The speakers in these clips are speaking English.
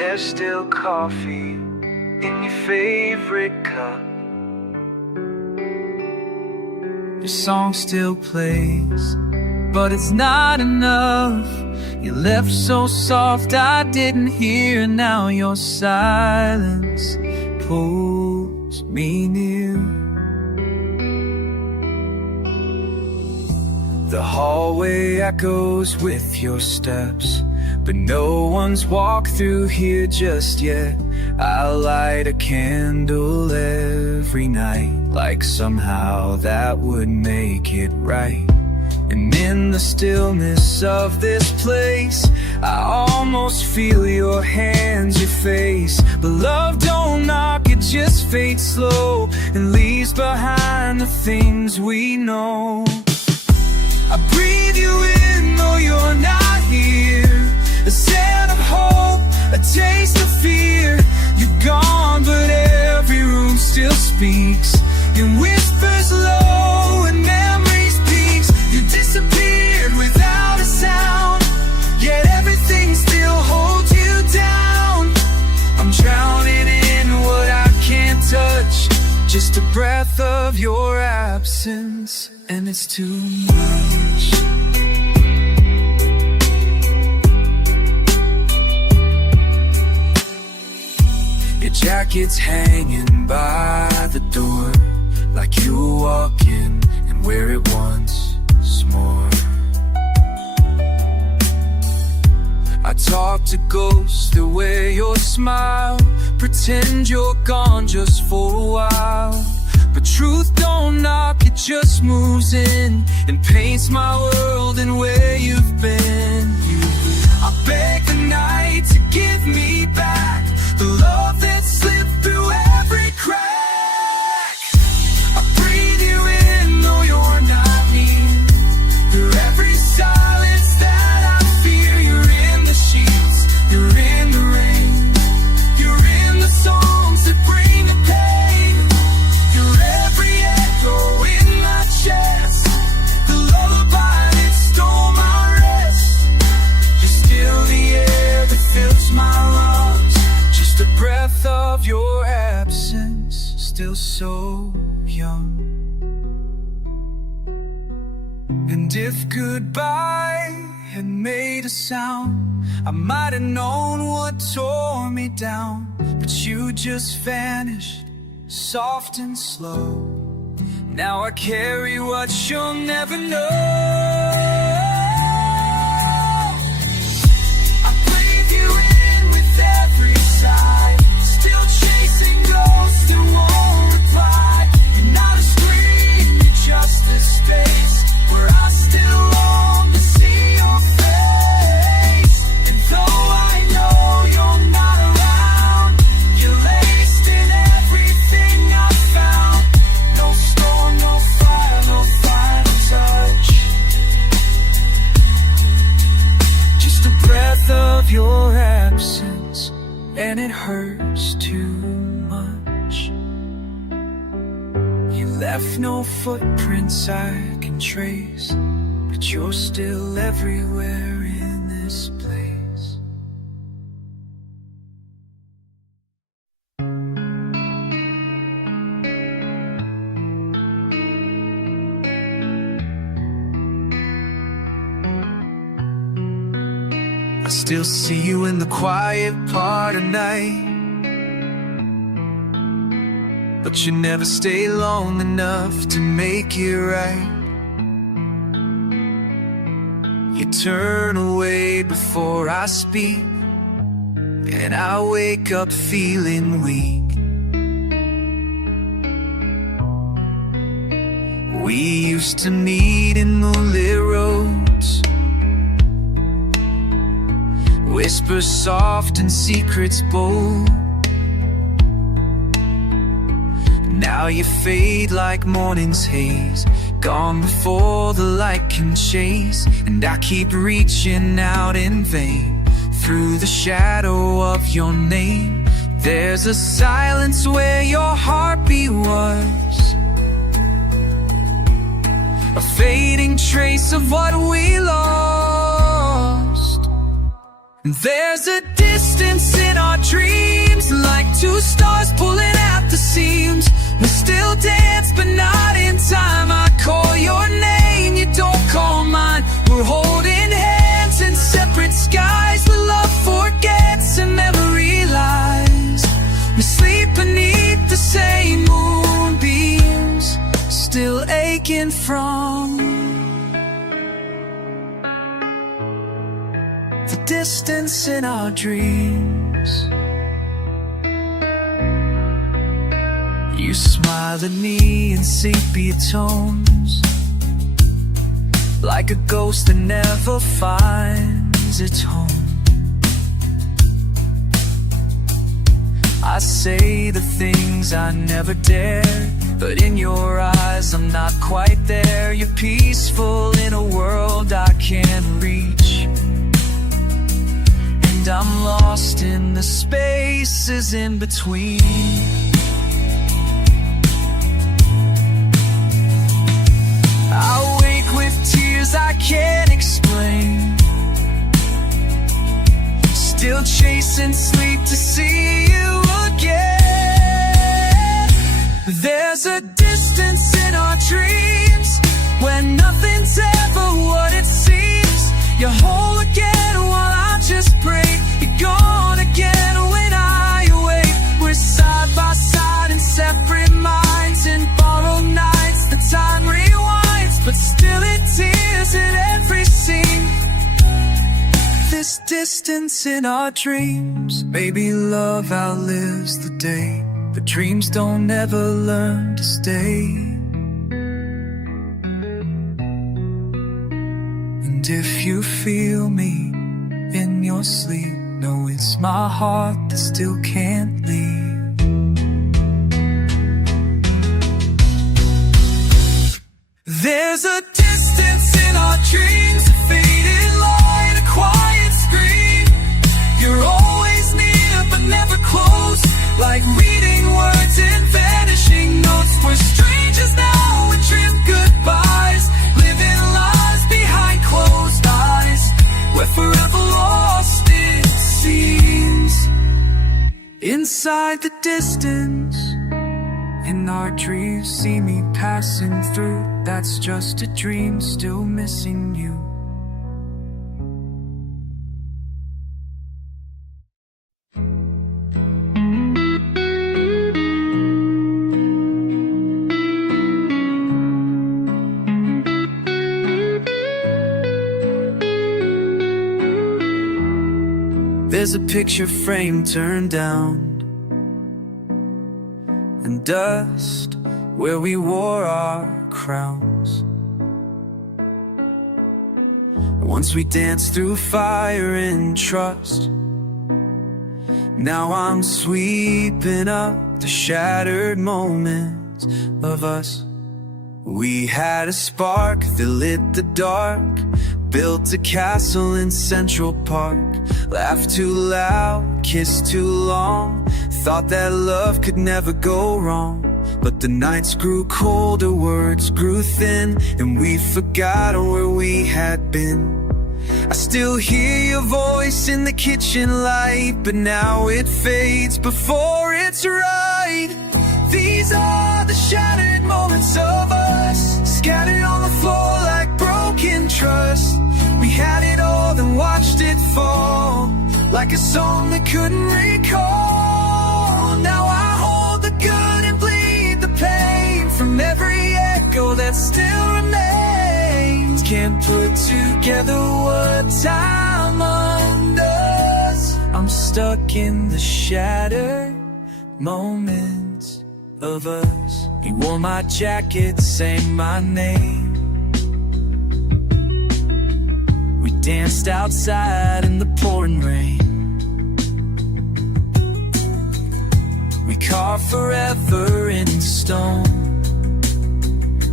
there's still coffee in your favorite cup. Your song still plays, but it's not enough. You left so soft I didn't hear. Now your silence pulls me near. The hallway echoes with your steps, but no one's walked through here just yet. I light a candle every night, like somehow that would make it right. And in the stillness of this place, I almost feel your hands, your face. But love don't knock, it just fades slow and leaves behind the things we know. I breathe you in though you're not here, a scent of hope, a taste of fear. You're gone but every room still speaks in whispers low and memories peaks. You disappeared without a sound, yet everything still holds you down. I'm drowning in what I can't touch, just a breath of your absence, and it's too much. Your jacket's hanging by the door, like you were walking and wear it once more. I talk to ghosts that wear your smile, pretend you're gone just for a while. But truth don't knock, it just moves in and paints my world and where you've been. I beg the night to give me back the love that slipped through every crack. I breathe you in though you're not near, through every silence that I fear. You're in the sheets, you're in the rain, you're in the songs that bring the pain. You're every echo in my chest, the lullaby that stole my rest. You're still the air that fills my lungs, just a breath of your absence, still so young. And if goodbye had made a sound, I might have known what tore me down. But you just vanished, soft and slow. Now I carry what you'll never know. I breathe you in with every sigh, still chasing ghosts that won't reply. You're not a screen, you're just a space where I still long to see your face. And though I know you're not around, you're laced in everything I found. No storm, no fire, no final touch, just a breath of your absence, and it hurts too much. You left no footprints I can trace, but you're still everywhere in this place. I still see you in the quiet part of night, but you never stay long enough to make it right. You turn away before I speak, and I wake up feeling weak. We used to meet in moonlit roads, whispers soft and secrets bold. Now you fade like morning's haze, gone before the light can chase. And I keep reaching out in vain, through the shadow of your name. There's a silence where your heartbeat was, a fading trace of what we lost. There's a distance in our dreams, like two stars pulling at the seams. We still dance, but not in time. I call your name, you don't call mine. We're holding hands in separate skies. The love forgets and memory lies. We sleep beneath the same moonbeams, still aching from the distance in our dreams. You smile at me in sepia tones, like a ghost that never finds its home. I say the things I never dared, but in your eyes I'm not quite there. You're peaceful in a world I can't reach, and I'm lost in the spaces in between. I wake with tears I can't explain, still chasing sleep to see you again. There's a distance in our dreams, when nothing's ever what it seems. You're whole again while I just pray. You're gone again when I awake. We're side by side in separate minds, in borrowed nights the time rewinds, but still it tears at every scene. This distance in our dreams, maybe love outlives the day, but dreams don't ever learn to stay. And if you feel me in your sleep, know it's my heart that still can't leave. There's a distance in our dreams, a faded light, a quiet scream. You're always near but never close, like reading words in vanishing notes. We're strangers now with trim goodbyes, living lives behind closed eyes. We're forever lost, it seems, inside the distance. In our dreams, see me passing through. That's just a dream, still missing you. There's a picture frame turned down, and dust where we wore our crowns. Once we danced through fire and trust. Now I'm sweeping up the shattered moments of us. We had a spark that lit the dark, built a castle in Central Park, laughed too loud, kissed too long, thought that love could never go wrong. But the nights grew colder, words grew thin, and we forgot where we had been. I still hear your voice in the kitchen light, but now it fades before it's right. These are the shattered moments of us, scattered on the floor like broken trust. We had it all, then watched it fall, like a song that couldn't recall. Now I hold the good and bleed the pain from every echo that still remains. Can't put together what time undoes. I'm stuck in the shattered moments of us. You wore my jacket, sang my name. We danced outside in the pouring rain. We carved forever in stone,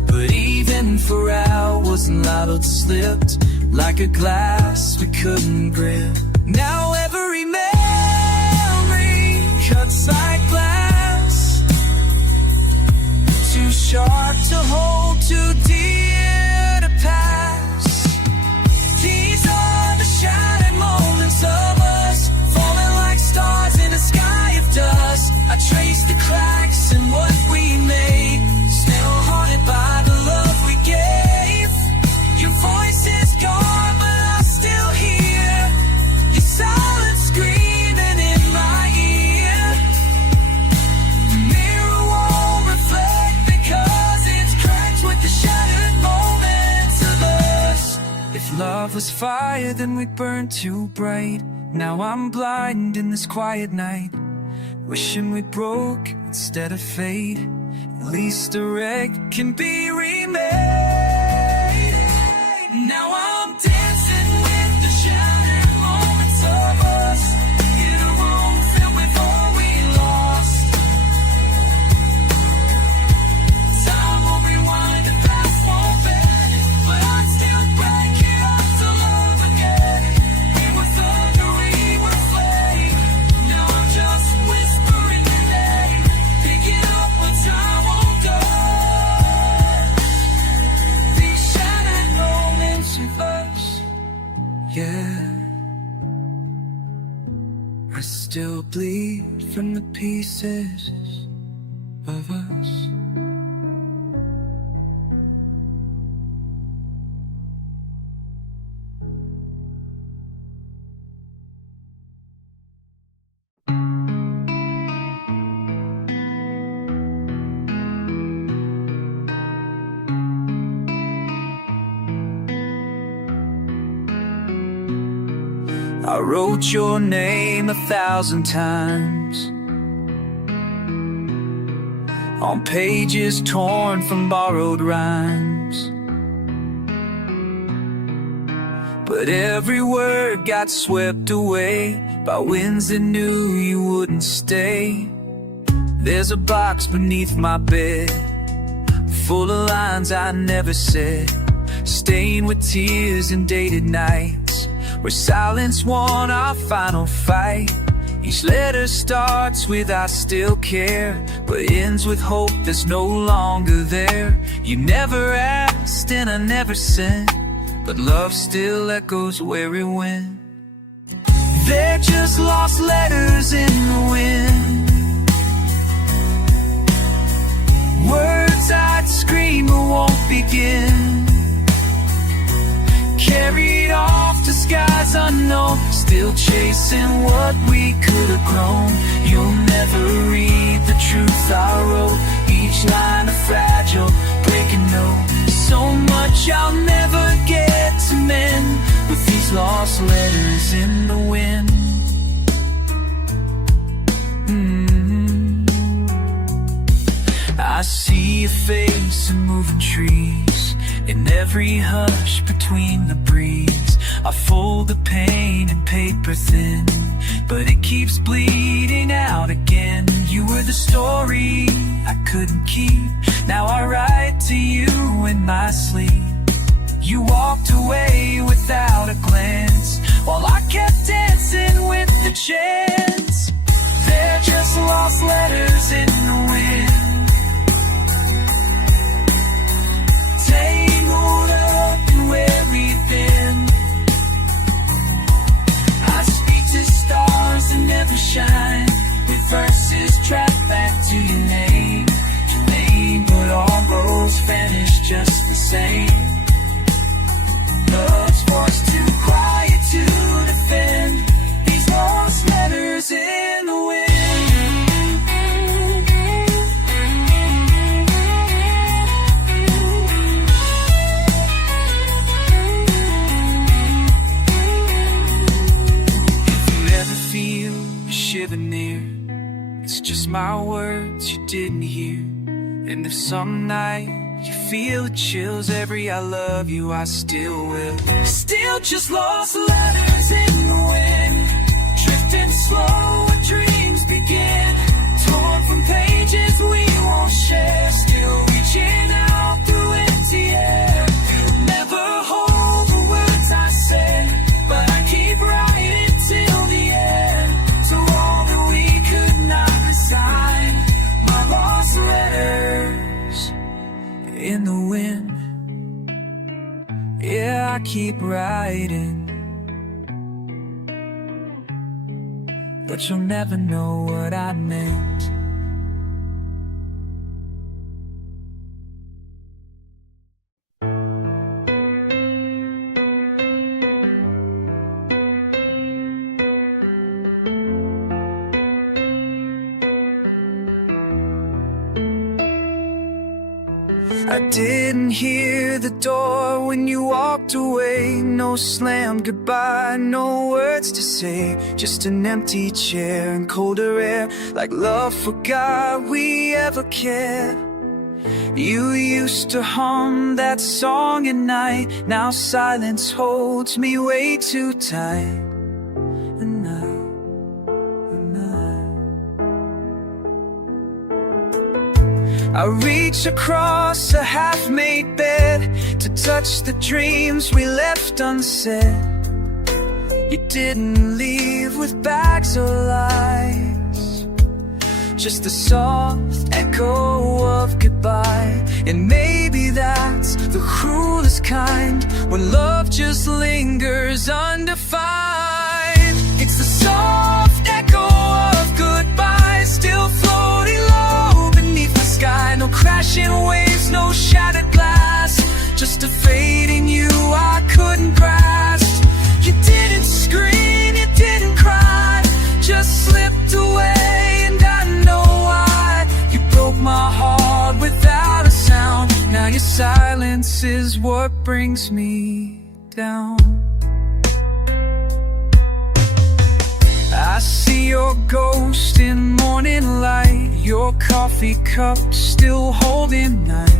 but even for hours and loud slipped like a glass we couldn't grip. Now every memory cuts like glass, too sharp to hold, too dear to pass. These are the shattered moments of If love was fire, then we'd burn too bright. Now I'm blind in this quiet night, wishing we broke instead of fade. At least a wreck can be remade. Now I'm dancing with the shattered moments of us in a room filled with all we lost. Time won't rewind, the past won't bend, but I'd still break it up to love again. We were thunder, we were flame. Now I'm just whispering the name, picking up what time won't go. These shattered moments of us, yeah. I still bleed from the pieces of us. I wrote your name 1,000 times on pages torn from borrowed rhymes, but every word got swept away by winds that knew you wouldn't stay. There's a box beneath my bed, full of lines I never said, stained with tears and dated nights, where silence won our final fight. Each letter starts with I still care, but ends with hope that's no longer there. You never asked and I never sent, but love still echoes where it went. They're just lost letters in the wind, words I'd scream but won't begin, carried off to skies unknown, still chasing what we could have grown. You'll never read the truth I wrote, each line a fragile breaking note. So much I'll never get to mend with these lost letters in the wind. I see your face in moving trees, in every hush between the breeze. I fold the pain in paper thin, but it keeps bleeding out again. You were the story I couldn't keep, now I write to you in my sleep. You walked away without a glance, while I kept dancing with the chance. They're just lost letters in the wind, tangled up in where we've been. I speak to stars that never shine, with verses trapped back to your name. But all those vanish just the same. Love's voice too quiet to defend these lost letters in the wind. Shiver near, it's just my words you didn't hear. And if some night you feel the chills every I love you, I still will. Still just lost letters in the wind, drifting slow when dreams begin, torn from pages we won't share, still reaching out through empty air. You'll never hold the words I said, but I keep writing till the end. To all that we could not decide, my lost letters in the wind. Yeah, I keep writing, but you'll never know what I meant. I didn't hear the door when you walked away. No slam goodbye, no words to say. Just an empty chair and colder air, like love forgot we ever cared. You used to hum that song at night. Now silence holds me way too tight. I reach across a half-made bed to touch the dreams we left unsaid. You didn't leave with bags of lies, just a soft echo of goodbye. And maybe that's the cruelest kind, when love just lingers undefined. It's the soft echo of goodbye, still floating low beneath the sky. No crashing waves, no shattered glass, just a fading you I couldn't grasp. You didn't scream, you didn't cry, just slipped away, and I know why. You broke my heart without a sound. Now your silence is what brings me down. I see your ghost in morning light, your coffee cup still holding night.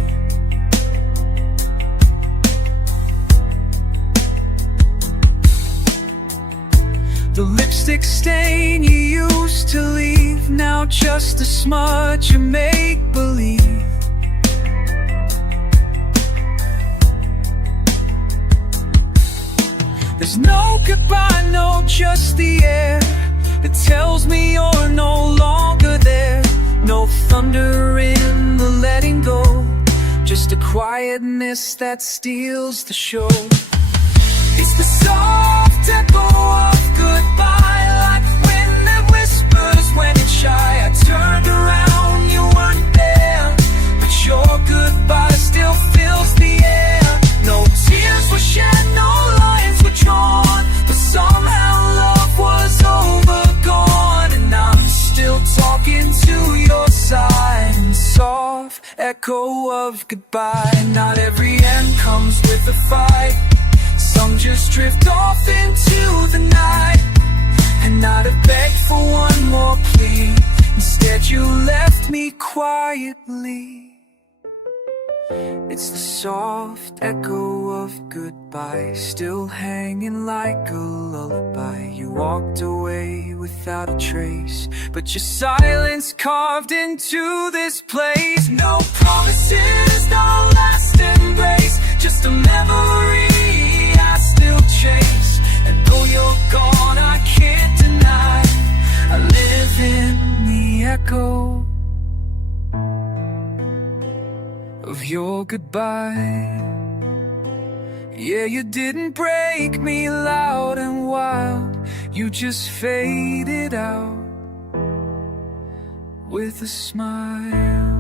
The lipstick stain you used to leave, now just a smudge of make-believe. There's no goodbye, no, just the air that tells me you're no longer there. No thunder in the letting go, just a quietness that steals the show. It's the soft echo of goodbye, like wind that whispers when it's shy. I turned around, you weren't there, but your goodbye still fills the air. No tears were shed, no lines were drawn, but somehow love was overgone. And I'm still talking to your side, and soft echo of goodbye. Not every end comes with a fight, some just drift off into the night. And I'd have begged for one more plea, instead you left me quietly. It's the soft echo of goodbye, still hanging like a lullaby. You walked away without a trace, but your silence carved into this place. No promises, no last embrace, just a memory I still chase. And though you're gone, I can't deny I live in the echo of your goodbye. Yeah, you didn't break me loud and wild, you just faded out with a smile.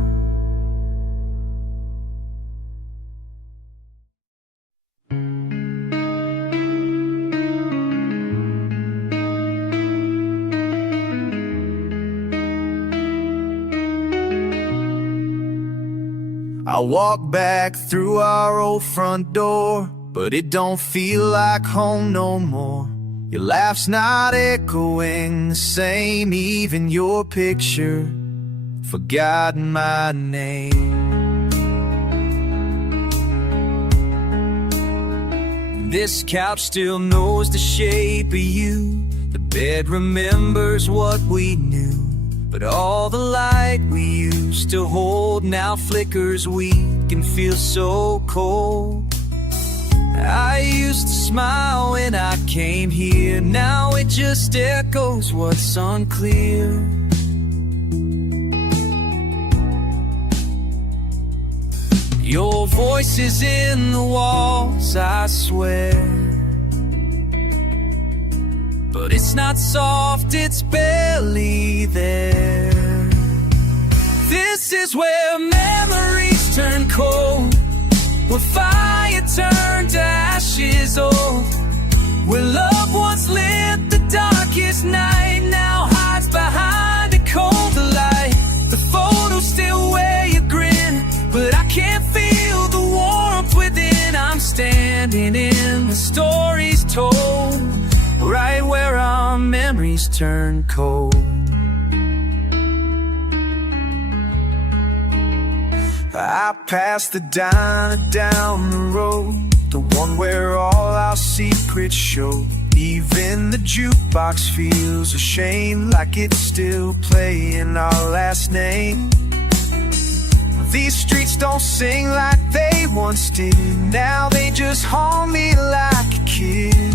I walk back through our old front door, but it don't feel like home no more. Your laugh's not echoing the same, even your picture forgotten my name. This couch still knows the shape of you, the bed remembers what we knew. But all the light we used to hold now flickers weak and feels so cold. I used to smile when I came here, now it just echoes what's unclear. Your voice is in the walls, I swear, but it's not soft, it's barely there. This is where memories turn cold, where fire turned to ashes old, where love once lit the darkest night, now hides behind a colder light. The photos still wear your grin, but I can't feel standing in the stories told, right where our memories turn cold. I passed the diner down the road, the one where all our secrets show. Even the jukebox feels ashamed, like it's still playing our last name. These streets don't sing like they once did, now they just haunt me like a kid.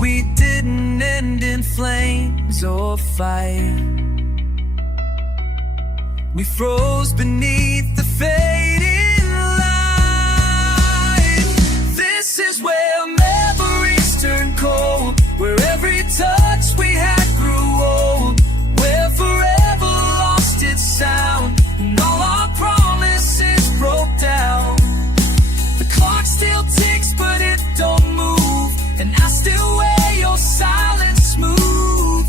We didn't end in flames or fire, we froze beneath the fading light. This is where memories turn cold, where every touch we had grew old, where forever lost its sound, and all our promises broke down. The clock still ticks but it don't move, and I still wear your silence smooth.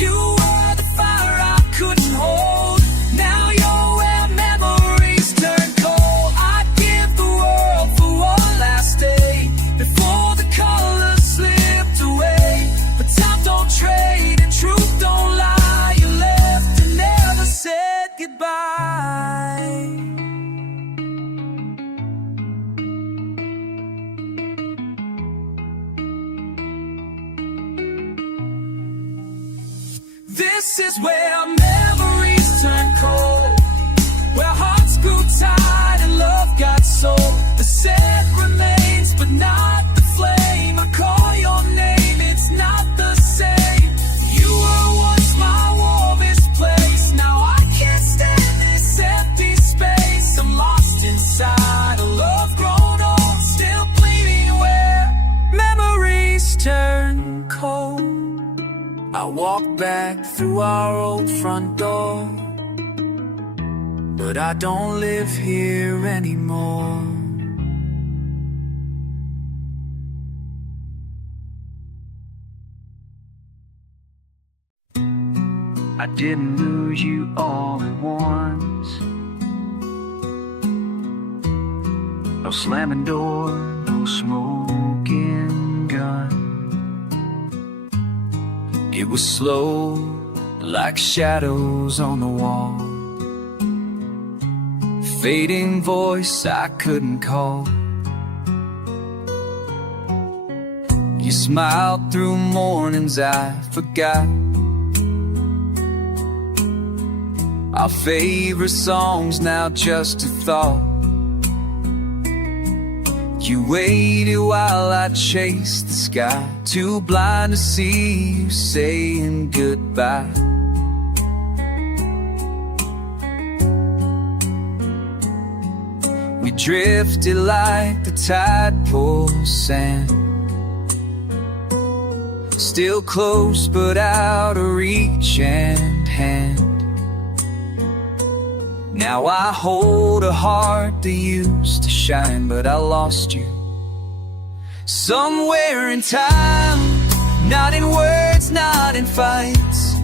You were the fire I couldn't hold, now you're where memories turn cold. I'd give the world for one last day before the colors slipped away. But time don't trade and truth don't lie, you left and never said goodbye. This is where memories turn cold, where hearts grew tired and love got sold. The scent remains but not the flame. I call your name, it's not the same. You were once my warmest place, now I can't stand this empty space. I'm lost inside a love grown old, still bleeding where memories turn cold. I walk back through our old front door, but I don't live here anymore. I didn't lose you all at once, no slamming door, no smoking gun. It was slow, like shadows on the wall, fading voice I couldn't call. You smiled through mornings I forgot, our favorite songs now just a thought. You waited while I chased the sky, too blind to see you saying goodbye. We drifted like the tide pulls sand, still close but out of reach and hand. Now I hold a heart that used to shine, but I lost you somewhere in time. Not in words, not in fights,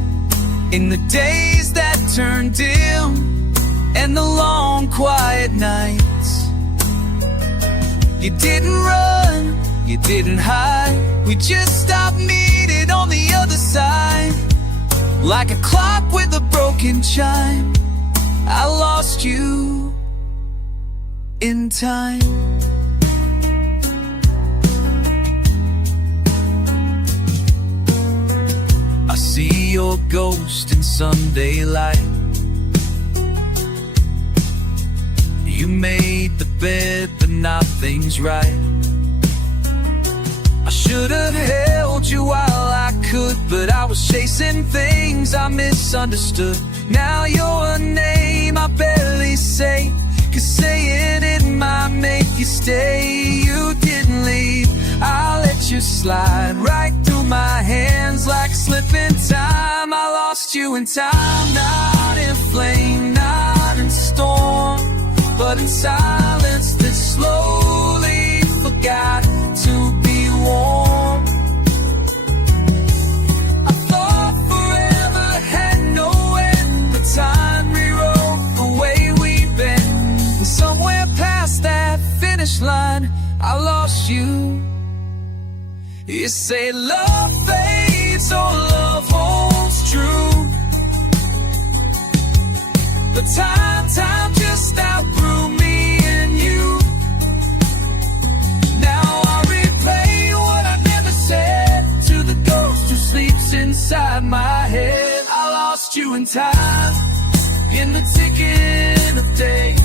in the days that turned dim and the long quiet nights. You didn't run, you didn't hide, we just stopped meeting on the other side. Like a clock with a broken chime, I lost you in time. I see your ghost in Sunday light. You made the bed, but nothing's right. I should have held you while I could, but I was chasing things I misunderstood. Now you're a name I barely say, 'cause saying it might make you stay. You didn't leave, I let you slide right through my hands like slipping time. I lost you in time, not in flame, not in storm, but in silence that slowly forgot to be warm. I thought forever had no end, but time rewrote the way we next line, I lost you. You say love fades or love holds true, but time just outgrew me and you. Now I replay what I never said to the ghost who sleeps inside my head. I lost you in time, in the ticking of days,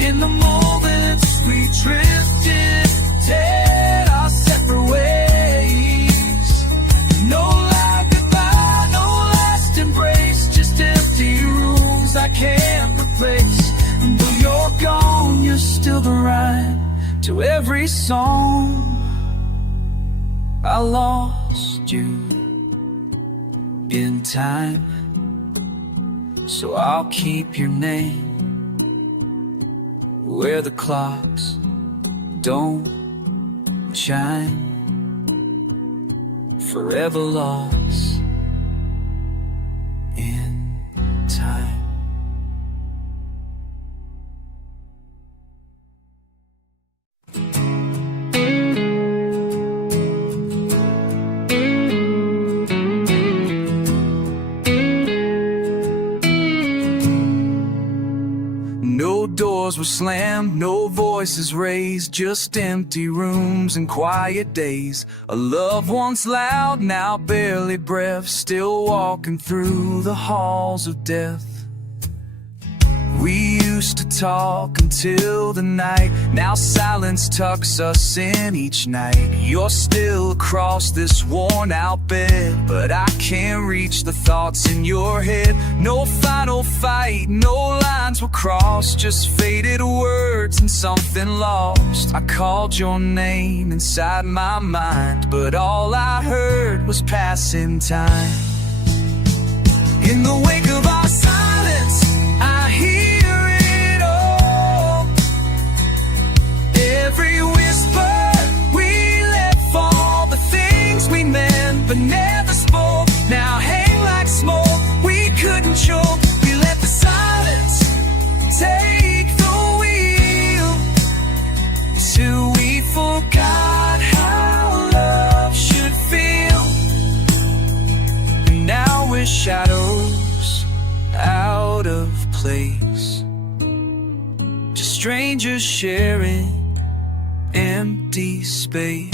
in the moments we drifted dead our separate ways. No life goodbye, no last embrace, just empty rooms I can't replace. And though you're gone, you're still the rhyme to every song. I lost you in time, so I'll keep your name where the clocks don't chime. Forever lost in time. No doors were slammed, no voices raised, just empty rooms and quiet days. A love once loud, now barely breath, still walking through the halls of death. We used to talk until the night, now silence tucks us in each night. You're still across this worn out bed, but I can't reach the thoughts in your head. No final fight, no lines were crossed, just faded words and something lost. I called your name inside my mind, but all I heard was passing time. In the wake of our silence, I hear it all. Every whisper we let fall, the things we meant but never spoke, now hang like smoke we couldn't choke. We let the silence take the wheel till we forgot how love should feel. And now we're shadows out of place, just strangers sharing empty space.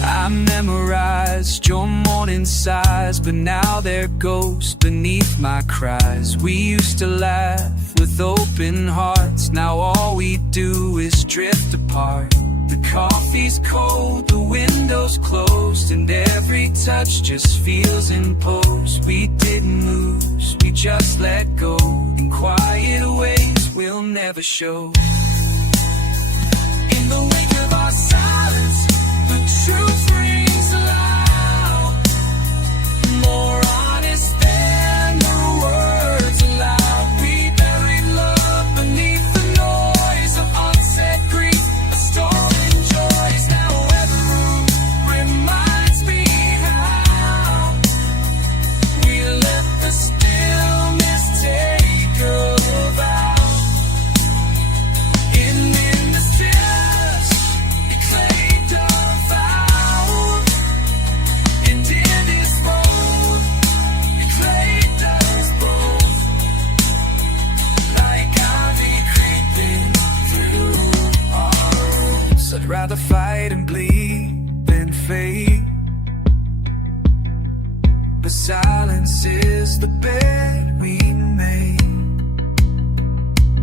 I memorized your morning sighs, but now they're ghosts beneath my cries. We used to laugh with open hearts, now all we do is drift apart. The coffee's cold, the window's closed, and every touch just feels imposed. We didn't lose, we just let go, in quiet ways we'll never show. In the wake of our silence, the truth rings loud, more honest than the words aloud. We buried love beneath the noise of unsaid grief, a stolen joys. Now every room reminds me how we let the stillness take over. In the stillness, it claimed our vow, and in this road, it claimed us both, like ivy creeping through our roots. I'd rather fight and bleed than fade, but silence is the bed we made.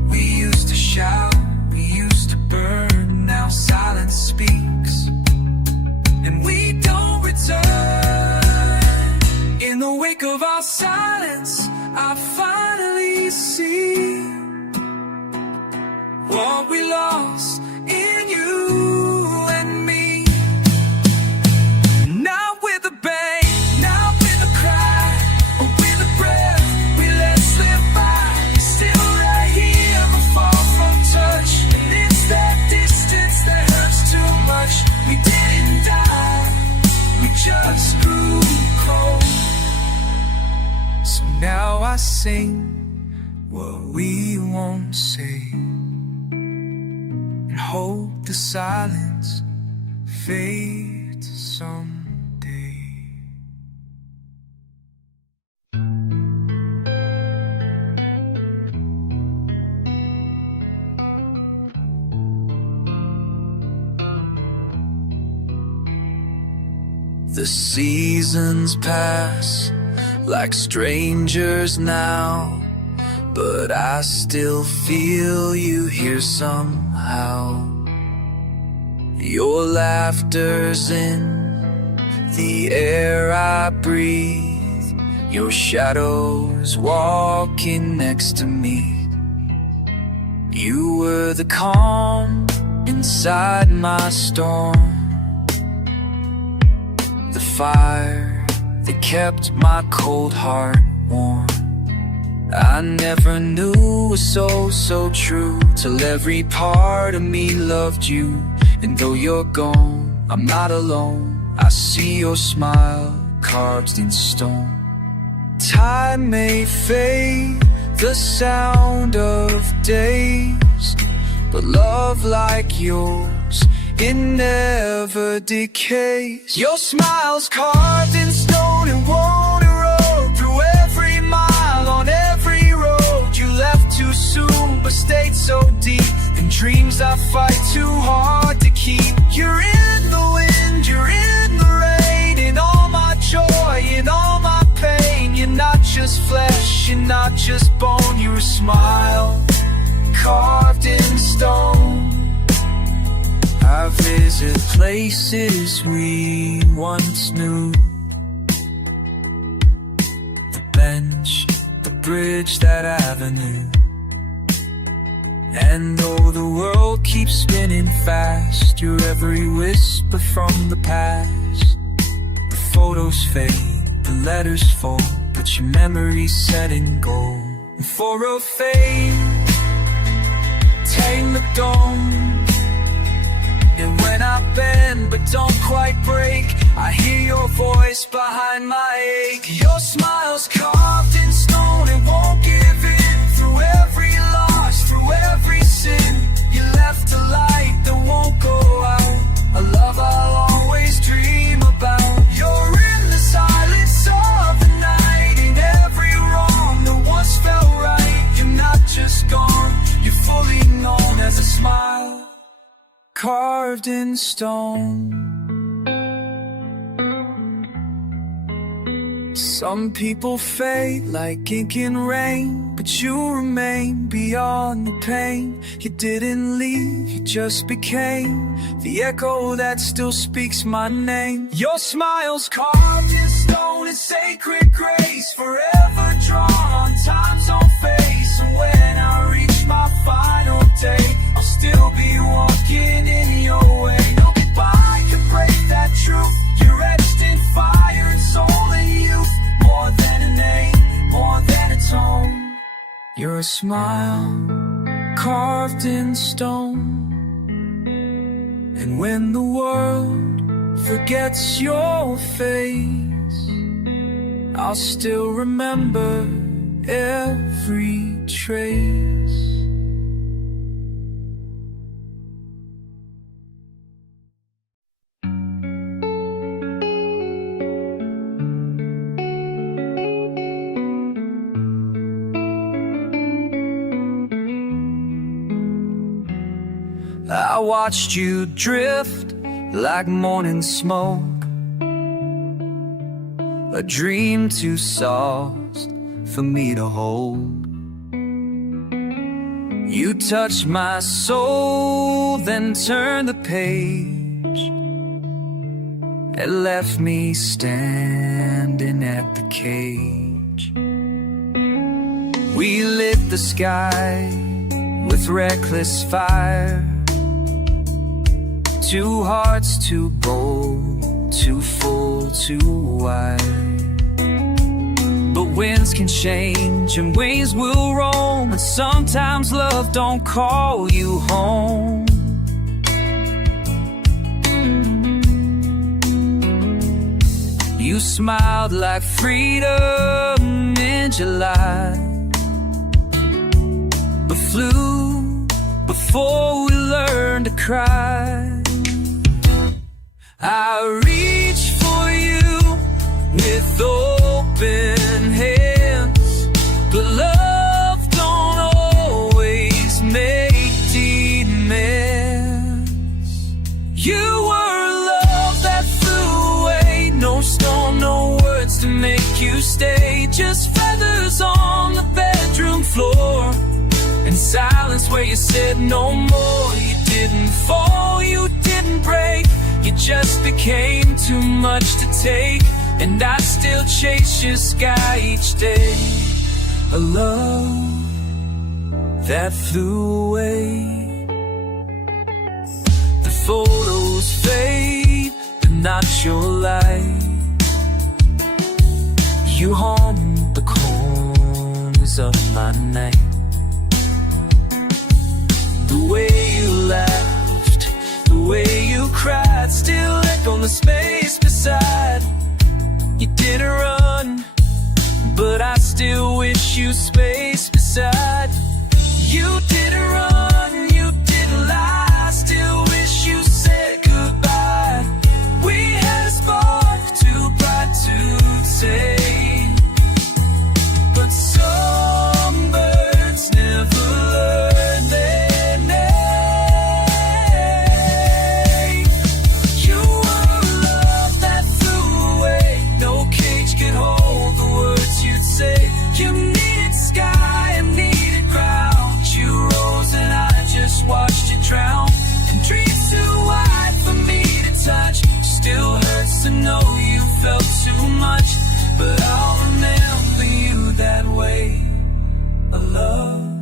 We used to shout, we used to burn, now silence speaks, and we don't return. In the wake of our silence, I finally see what we lost in you and me. Not with a bang, not with a cry, or with a breath we let slip by. Still right here, but far from touch, and it's that distance that hurts too much. We didn't die, we just grew cold. So now I sing what we won't say, and hope the silence fades someday. The seasons pass like strangers now, but I still feel you here somehow. Your laughter's in the air I breathe, your shadow's walking next to me. You were the calm inside my storm, the fire that kept my cold heart warm. I never knew it was so true, till every part of me loved you. And though you're gone, I'm not alone. I see your smile carved in stone. Time may fade the sound of days, but love like yours, it never decays. Your smile's carved in stone and won't erode through every mile on every road. You left too soon but stayed so deep, and dreams I fight too hard to keep. You're in the wind, you're in the rain, in all my joy, in all my pain. You're not just flesh, you're not just bone, you're a smile carved in stone. I visit places we once knew, the bench, the bridge, that avenue. And though the world keeps spinning fast, your every whisper from the past. The photos fade, the letters fold, but your memory's set in gold. And for a fame, tame the dome. And when I bend but don't quite break, I hear your voice behind my ache. Your smile's carved in stone and won't give in, through every loss, through every sin. You left a light that won't go out, a love I'll always dream about. You're in the silence of the night, in every wrong that once felt right. You're not just gone, you're fully known as a smile carved in stone. Some people fade like ink in rain, but you remain beyond the pain. You didn't leave, you just became the echo that still speaks my name. Your smile's carved in stone and sacred grace, forever drawn, time's own face. And when I reach my final day, I'll still be walking in your way. No goodbye could break that truth. You're etched in fire and soul and youth. More than a name, more than a tone. You're a smile carved in stone. And when the world forgets your face, I'll still remember every trace. I watched you drift like morning smoke, a dream too soft for me to hold. You touched my soul, then turned the page and left me standing at the cage. We lit the sky with reckless fire, two hearts, too bold, too full, too wide. But winds can change and wings will roam, and sometimes love don't call you home. You smiled like freedom in July, but flew before we learned to cry. I reach for you with open hands, but love don't always make demands. You were a love that flew away, no storm, no words to make you stay, just feathers on the bedroom floor and silence where you said no more. You didn't fall, you didn't break, you just became too much to take, and I still chase your sky each day. A love that flew away. The photos fade, but not your light. You haunt the corners of my night. The way you laughed, the way you cried, still echo the space beside. You didn't run, but I still wish you space beside. You didn't run, you didn't lie, still wish you said goodbye. We had a spark too bright to say, but some birds never learn their name. You were a love that flew away, no cage could hold the words you'd say. You needed sky and needed ground, you rose and I just watched you drown. And dreams too wide for me to touch, still hurts to know you felt too much, but I'll remember you that way. A love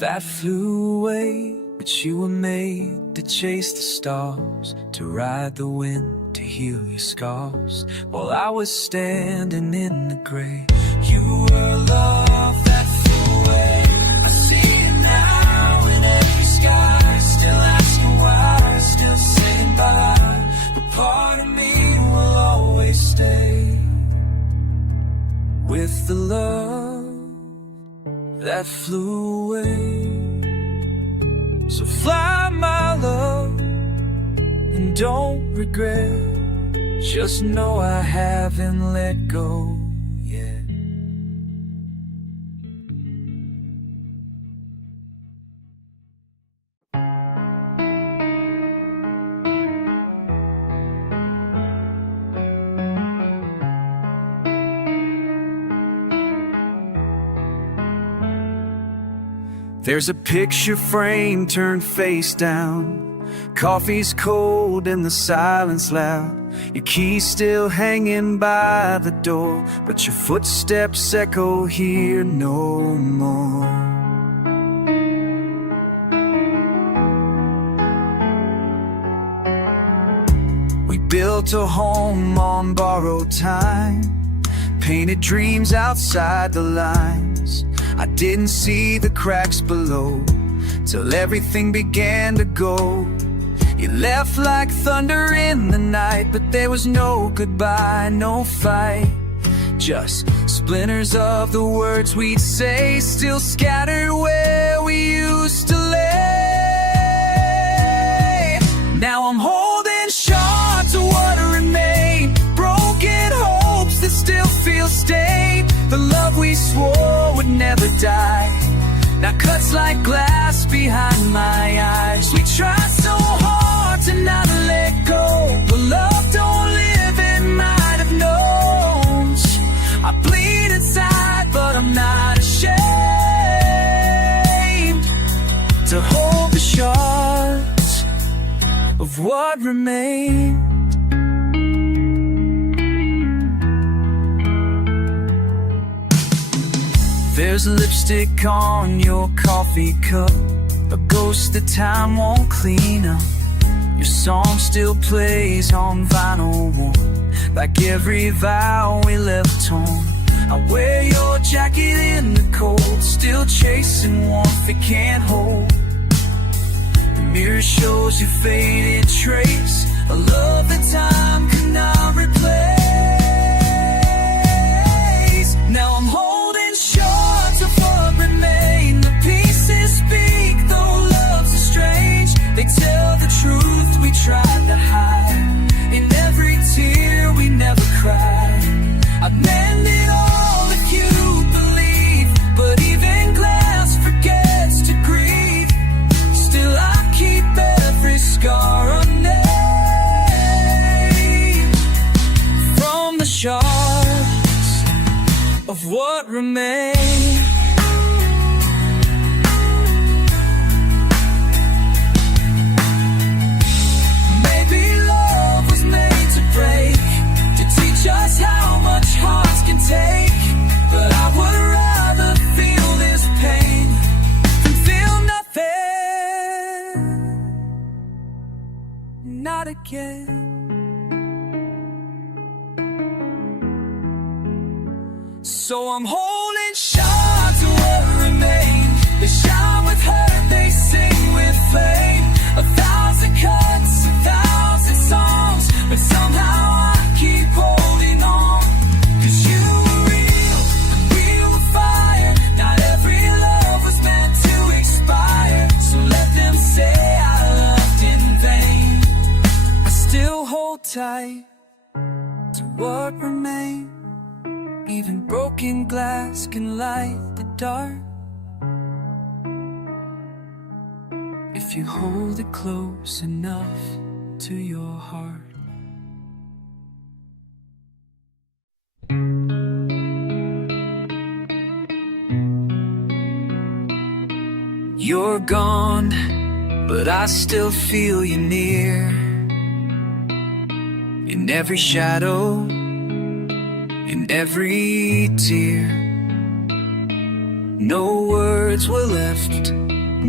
that flew away, but you were made to chase the stars, to ride the wind, to heal your scars, while I was standing in the gray. You were a love that flew away. I see it now in every sky, still asking why, still saying bye, but part of me will always stay with the love that flew away. So fly, my love, and don't regret, just know I haven't let go yet. There's a picture frame turned face down. Coffee's cold and the silence loud. Your key's still hanging by the door, but your footsteps echo here no more. We built a home on borrowed time, painted dreams outside the lines. I didn't see the cracks below till everything began to go. You left like thunder in the night, but there was no goodbye, no fight, just splinters of the words we'd say, still scattered where we used to lay. Now I'm holding shards of what remained, broken hopes that still feel stained. The love we swore would never die now cuts like glass behind my eyes. We tried so hard to not let go, but love don't live, it might have known. I bleed inside, but I'm not ashamed to hold the shards of what remained. There's lipstick on your coffee cup, a ghost that time won't clean up. Your song still plays on vinyl worn, like every vow we left torn. I wear your jacket in the cold, still chasing warmth it can't hold. The mirror shows your faded trace, a love that time cannot replace. I'd mend it all if you believe, but even glass forgets to grieve. Still I keep every scar unnamed from the shards of what remains. Just how much hearts can take, but I would rather feel this pain than feel nothing. Not again. So I'm holding shards of what remain. They shine with hurt, they sing with flame. 1,000 cuts, 1,000 songs, but somehow I keep holding on. 'Cause you were real, and we were fire. Not every love was meant to expire, so let them say I loved in vain. I still hold tight to what remains. Even broken glass can light the dark if you hold it close enough to your heart. You're gone, but I still feel you near. In every shadow, in every tear. No words were left,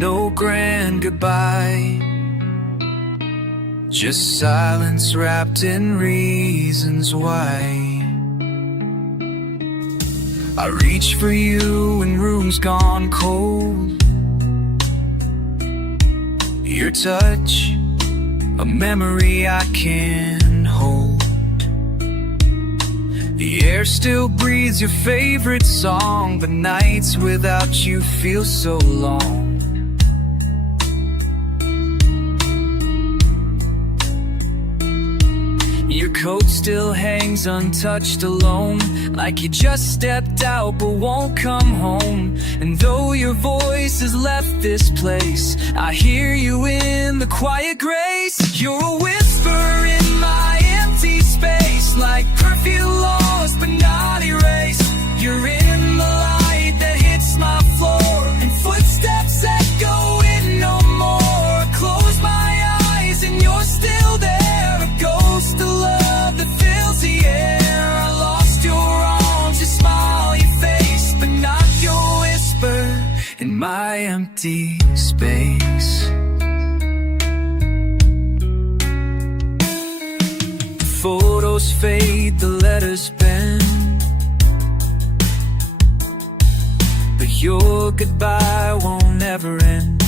no grand goodbye. Just silence wrapped in reasons why. I reach for you when room's gone cold. Your touch, a memory I can hold. The air still breathes your favorite song, but nights without you feel so long. Your coat still hangs untouched alone, like you just stepped out but won't come home. And though your voice has left this place, I hear you in the quiet grace. You're a whisper in my empty space, like perfume lost but not erased. You're in the light that hits my floor, and footsteps echoing no more. I close my eyes and you're still there, a ghost of love that fills the air. I lost your arms, your smile, your face, but not your whisper in my empty space. The photos fade, the letters bend, but your goodbye won't ever end.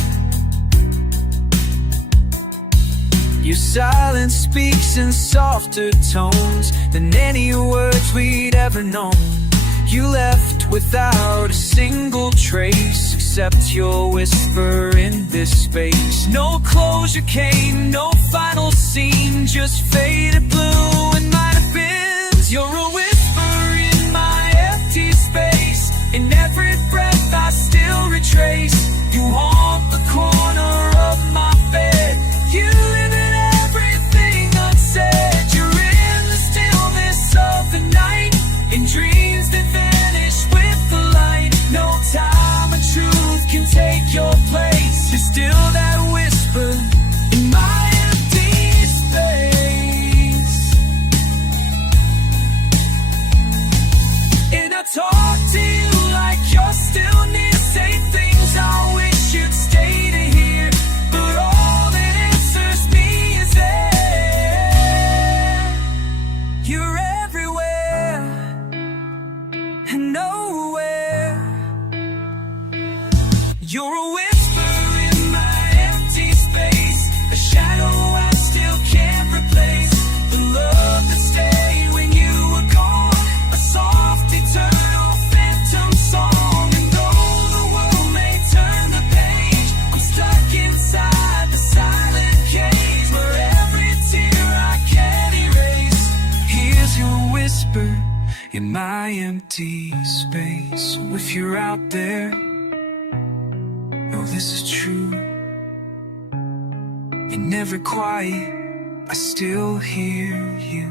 Your silence speaks in softer tones than any words we'd ever known. You left without a single trace, except your whisper in this space. No closure came, no final scene, just faded blue and minor pins. You're a whisper in my empty space, in every breath I still retrace. You haunt the corner of my bed, you live in everything unsaid. You're in the stillness of the night, in dreams that vanish with the light. No time or truth can take your place. You're still that whisper in my empty space. And I talk to you like you're still near, say things I wish you'd stay to hear, but all that answers me is there. You're everywhere, my empty space. If you're out there, know this is true. You're never quiet, I still hear you.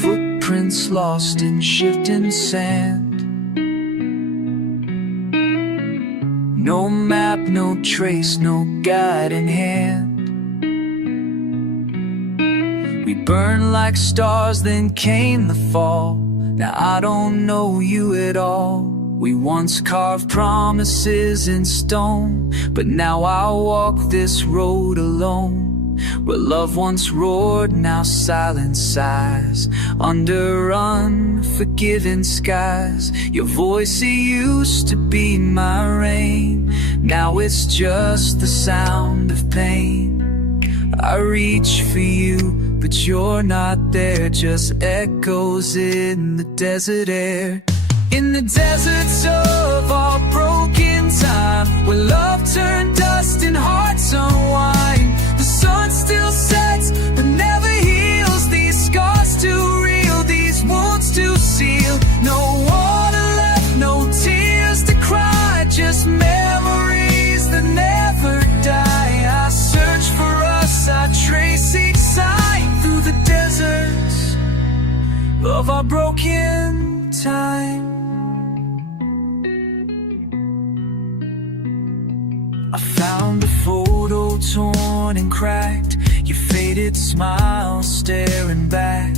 Footprints lost in shifting sand. No map, no trace, no guiding hand. We burned like stars, then came the fall. Now I don't know you at all. We once carved promises in stone, but now I walk this road alone. Where love once roared, now silence sighs under unforgiving skies. Your voice, it used to be my rain. Now it's just the sound of pain. I reach for you, but you're not there. Just echoes in the desert air. In the deserts of our broken time, where love turned dust and hearts unwind. The sun still sets, but never heals. These scars too real, these wounds to seal. No water left, no tears to cry, just memories that never die. I search for us, I trace each sign through the deserts of our broken time. I found a photo torn and cracked, your faded smile staring back.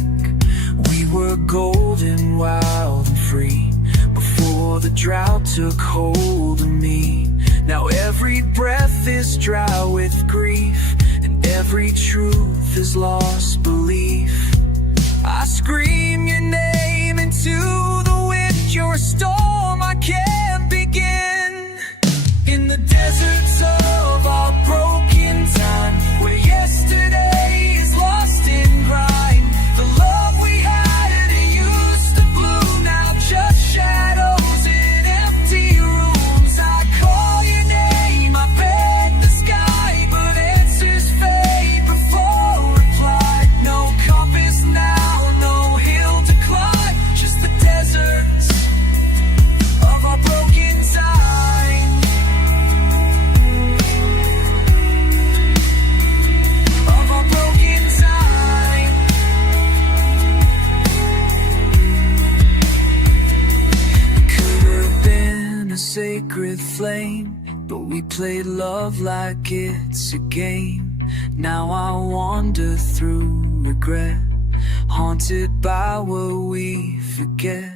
We were golden, wild and free, before the drought took hold of me. Now every breath is dry with grief, and every truth is lost belief. I scream your name into the wind, you're a storm I can't begin. In the deserts of our broken time, where yesterday is lost in grime. The love we had, it used to bloom, now just shadows in empty rooms. I call your name, I beg the sky, but answers fade before reply. No compass now, no hill to climb, just the deserts of our broken time. Sacred flame, but we played love like it's a game. Now I wander through regret, haunted by what we forget.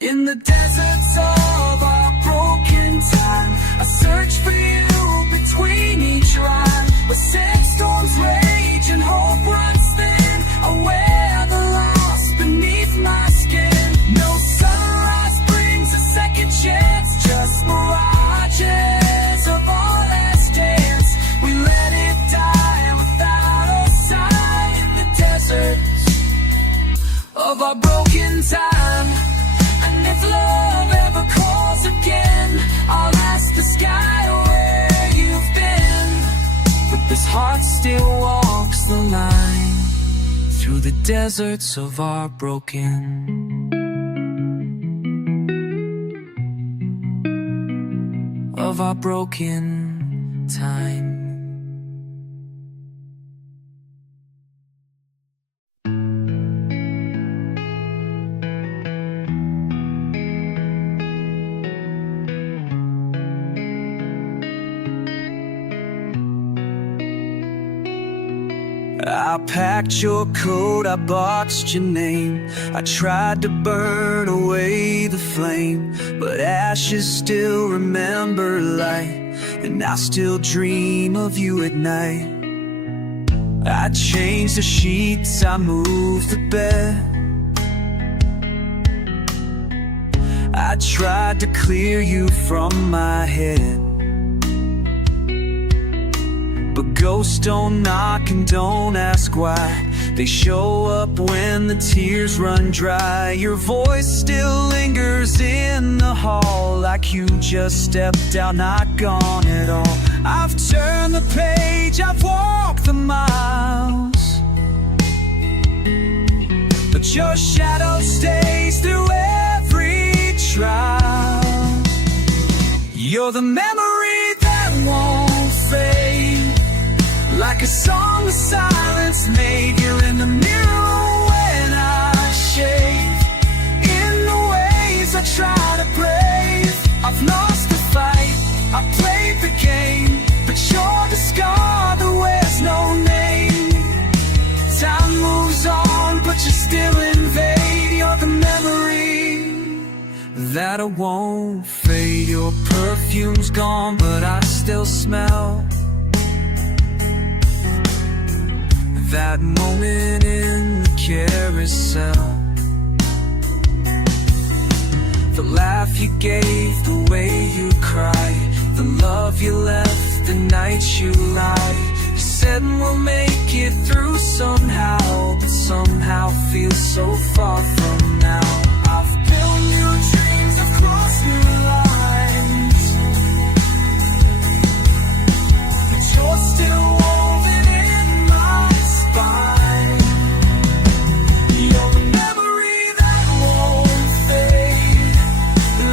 In the deserts of our broken time, I search for you between each rhyme. Where sandstorms rage and hope runs thin, I wear the loss beneath my skin. No sunrise brings a second chance, just mirages of our last dance. We let it die without a sign. In the deserts of our broken time. And if love ever calls again, I'll ask the sky where you've been. But this heart still walks the line through the deserts of our broken time. I packed your coat, I boxed your name. I tried to burn away the flame, but ashes still remember light, and I still dream of you at night. I changed the sheets, I moved the bed. I tried to clear you from my head, but ghosts don't knock and don't ask why. They show up when the tears run dry. Your voice still lingers in the hall, like you just stepped out, not gone at all. I've turned the page, I've walked the miles, but your shadow stays through every trial. You're the memory that won't fade, like a song the silence made. You're in the mirror when I shake, in the ways I try to brave. I've lost the fight, I played the game, but you're the scar that wears no name. Time moves on, but you still invade. You're the memory that I won't fade. Your perfume's gone, but I still smell that moment in the carousel. The laugh you gave, the way you cried, the love you left, the nights you lied. You said we'll make it through somehow, but somehow feel so far from now. I've built new dreams across new lines, but you're still woven in my spine. You're the memory that won't fade,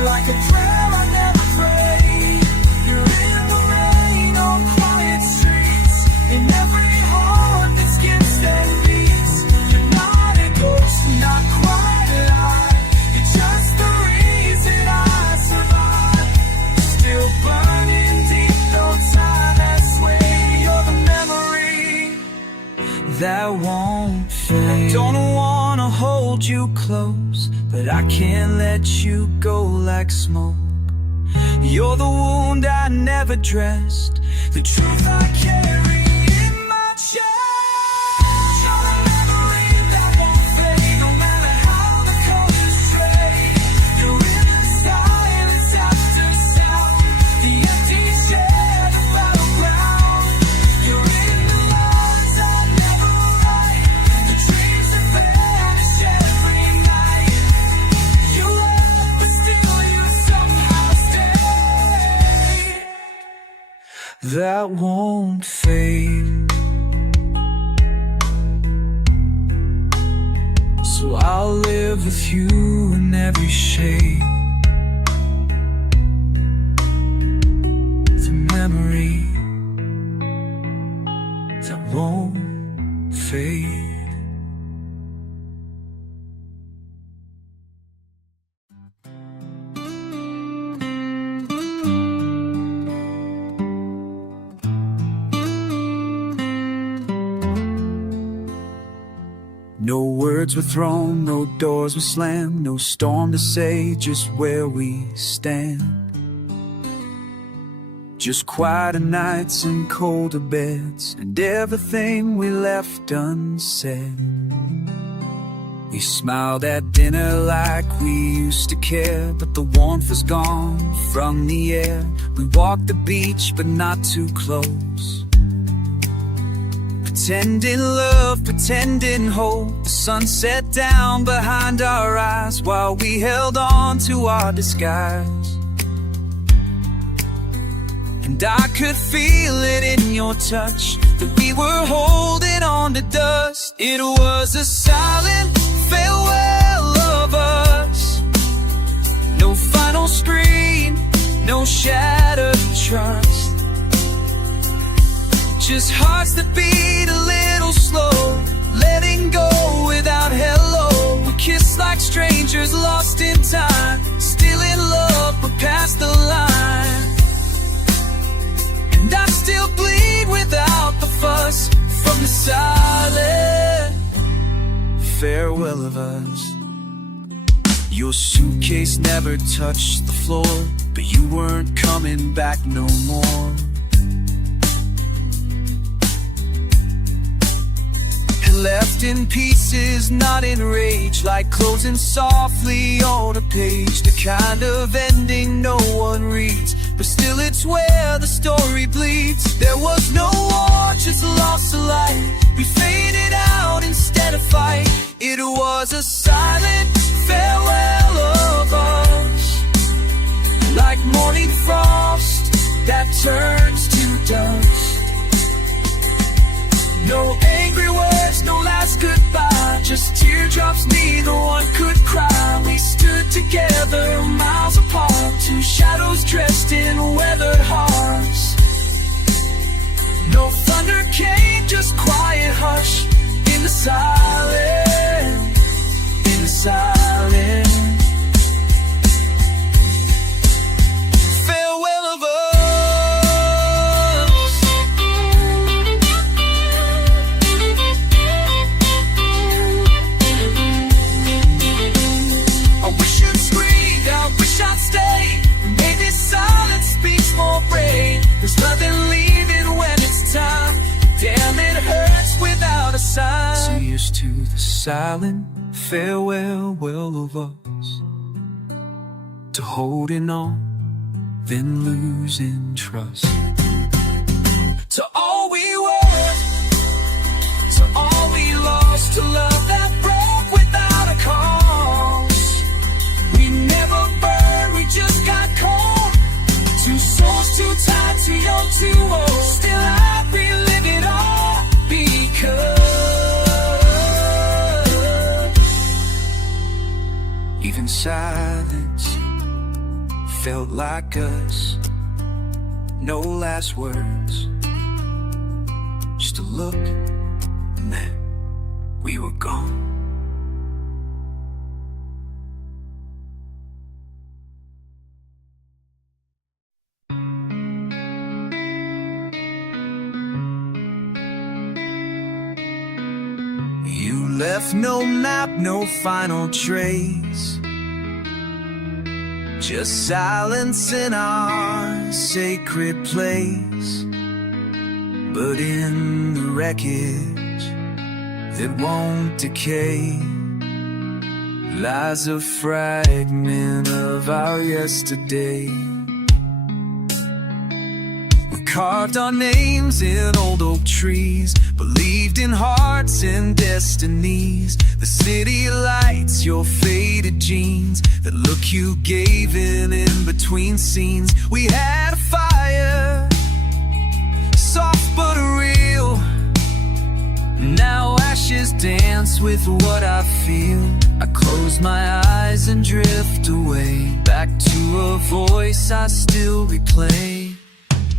like a prayer I never prayed. You're in the rain on quiet streets, in every heart that skips and beats. You're not a ghost, not quite alive. You're just the reason I survive. Still burning deep, no time has swayed. You're the memory that won't fade. I don't wanna hold you close, but I can't let you go like smoke. You're the wound I never dressed, the truth I carry in my chest. You're the memory that won't fade, no matter how the colors fade. You're in the silence after sound, the empty shed, the battleground. You're in the lines I never write, the dreams that vanish every night. You left, but still you somehow stay. That won't fade. So I'll live with you in every shade. The memory that won't fade. No words were thrown, no doors were slammed, no storm to say just where we stand. Just quieter nights and colder beds, and everything we left unsaid. We smiled at dinner like we used to care, but the warmth is gone from the air. We walked the beach, but not too close. Pretending love, pretending hope. The sun set down behind our eyes while we held on to our disguise. And I could feel it in your touch, that we were holding on to dust. It was a silent farewell of us. No final scream, no shattered trust. Just hearts that beat a little slow, letting go without hello. We kissed like strangers lost in time, still in love but past the line. And I still bleed without the fuss from the silent farewell of us. Your suitcase never touched the floor, but you weren't coming back no more. Left in pieces, not in rage, like closing softly on a page. The kind of ending no one reads, but still it's where the story bleeds. There was no war, just loss of life, we faded out instead of fight. It was a silent farewell of us, like morning frost that turns to dust. No angry words, no last goodbye, just teardrops neither one could cry. We stood together, miles apart, two shadows dressed in weathered hearts. No thunder came, just quiet hush in the silence, in the silence. Farewell of us. I wish you'd screamed, I wish I'd stayed. Maybe silence speaks more brave. There's nothing leaving when it's time. Damn, it hurts without a sign. So here's to the silent farewell of us, to holding on, then losing trust. To all we were, to all we lost, to love that broke without a cause. We never burned, we just got cold. Two souls too tied, too young, too old. Still I relive it all because even silence felt like us. No last words, just a look, and then we were gone. You left no map, no final trace, just silence in our sacred place. But in the wreckage that won't decay lies a fragment of our yesterday. We carved our names in old oak trees, believed in hearts and destinies. The city lights, your faded jeans, that look you gave in between scenes. We had a fire, soft but real. Now ashes dance with what I feel. I close my eyes and drift away, back to a voice I still replay.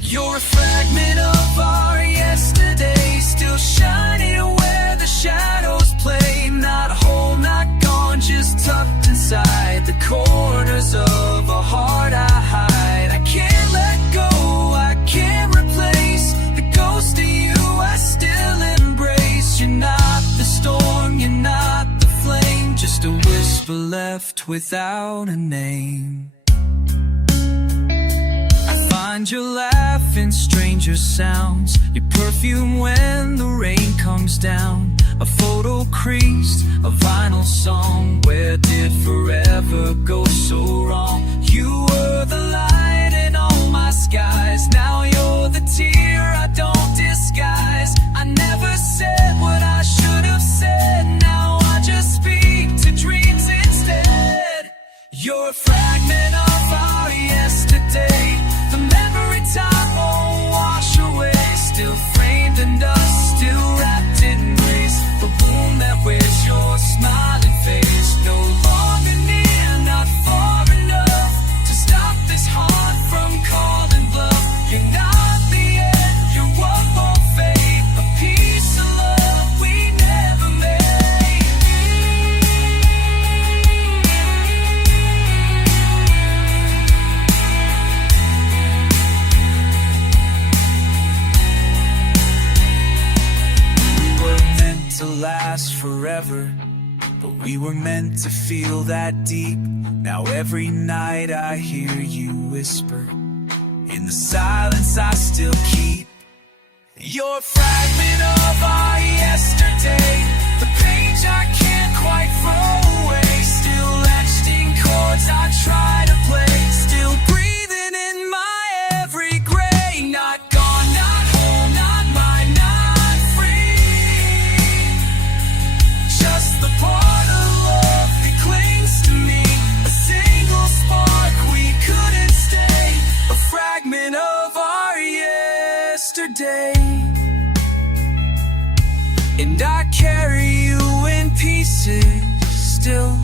You're a fragment of our yesterday, still shining where the shadows play. Not whole, not gone, just tucked inside the corners of a heart I hide. I can't let go, I can't replace the ghost of you I still embrace. You're not the storm, you're not the flame, just a whisper left without a name. Find your laugh in stranger sounds, your perfume when the rain comes down. A photo creased, a vinyl song. Where did forever go so wrong? You were the light in all my skies. Now you're the tear I don't disguise. I never said what I should have said. Now I just speak to dreams instead. You're a fragment of our yesterday. The memory time won't wash away. Still framed in dust, still wrapped in grace. The wound that wears your smiling face. No longer near, not far enough to stop this heart from calling bluff. You're not the end, you're what won't fade. A piece of love we never made. To last forever, but we were meant to feel that deep. Now every night I hear you whisper in the silence I still keep. You're a fragment of our yesterday, the page I can't quite throw away. Still etched in chords I try to play, still breathing in my every gray. Not gone, not whole, not mine, not free. still.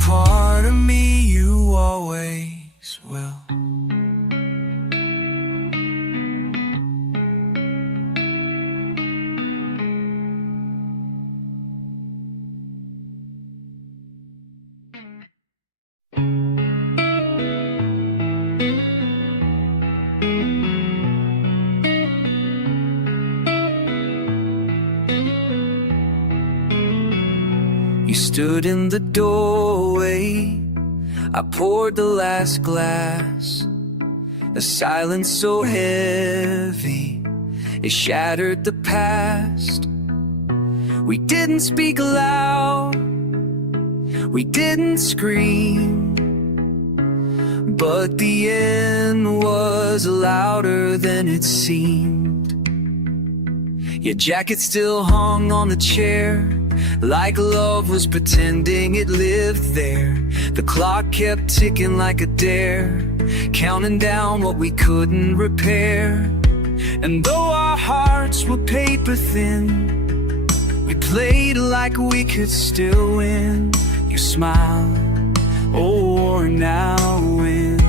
Part of me you always will. You stood in the doorway, I poured the last glass. A silence so heavy, it shattered the past. We didn't speak aloud, we didn't scream, but the end was louder than it seemed. Your jacket still hung on the chair, like love was pretending it lived there. The clock kept ticking like a dare, counting down what we couldn't repair. And though our hearts were paper thin, we played like we could still win. You smiled, oh, now win.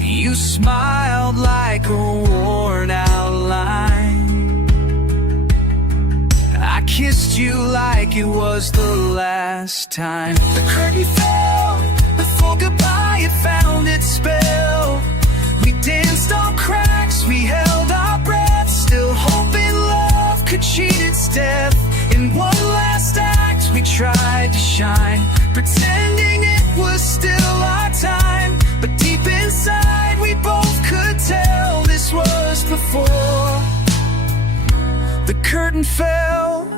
You smiled like a worn out line. I kissed you like it was the last time. The curtain fell before goodbye, it found its spell. We danced on cracks, we held our breath, still hoping love could cheat its death. In one last act we tried to shine, pretending it was still our time. But deep inside we both could tell this was before the curtain fell.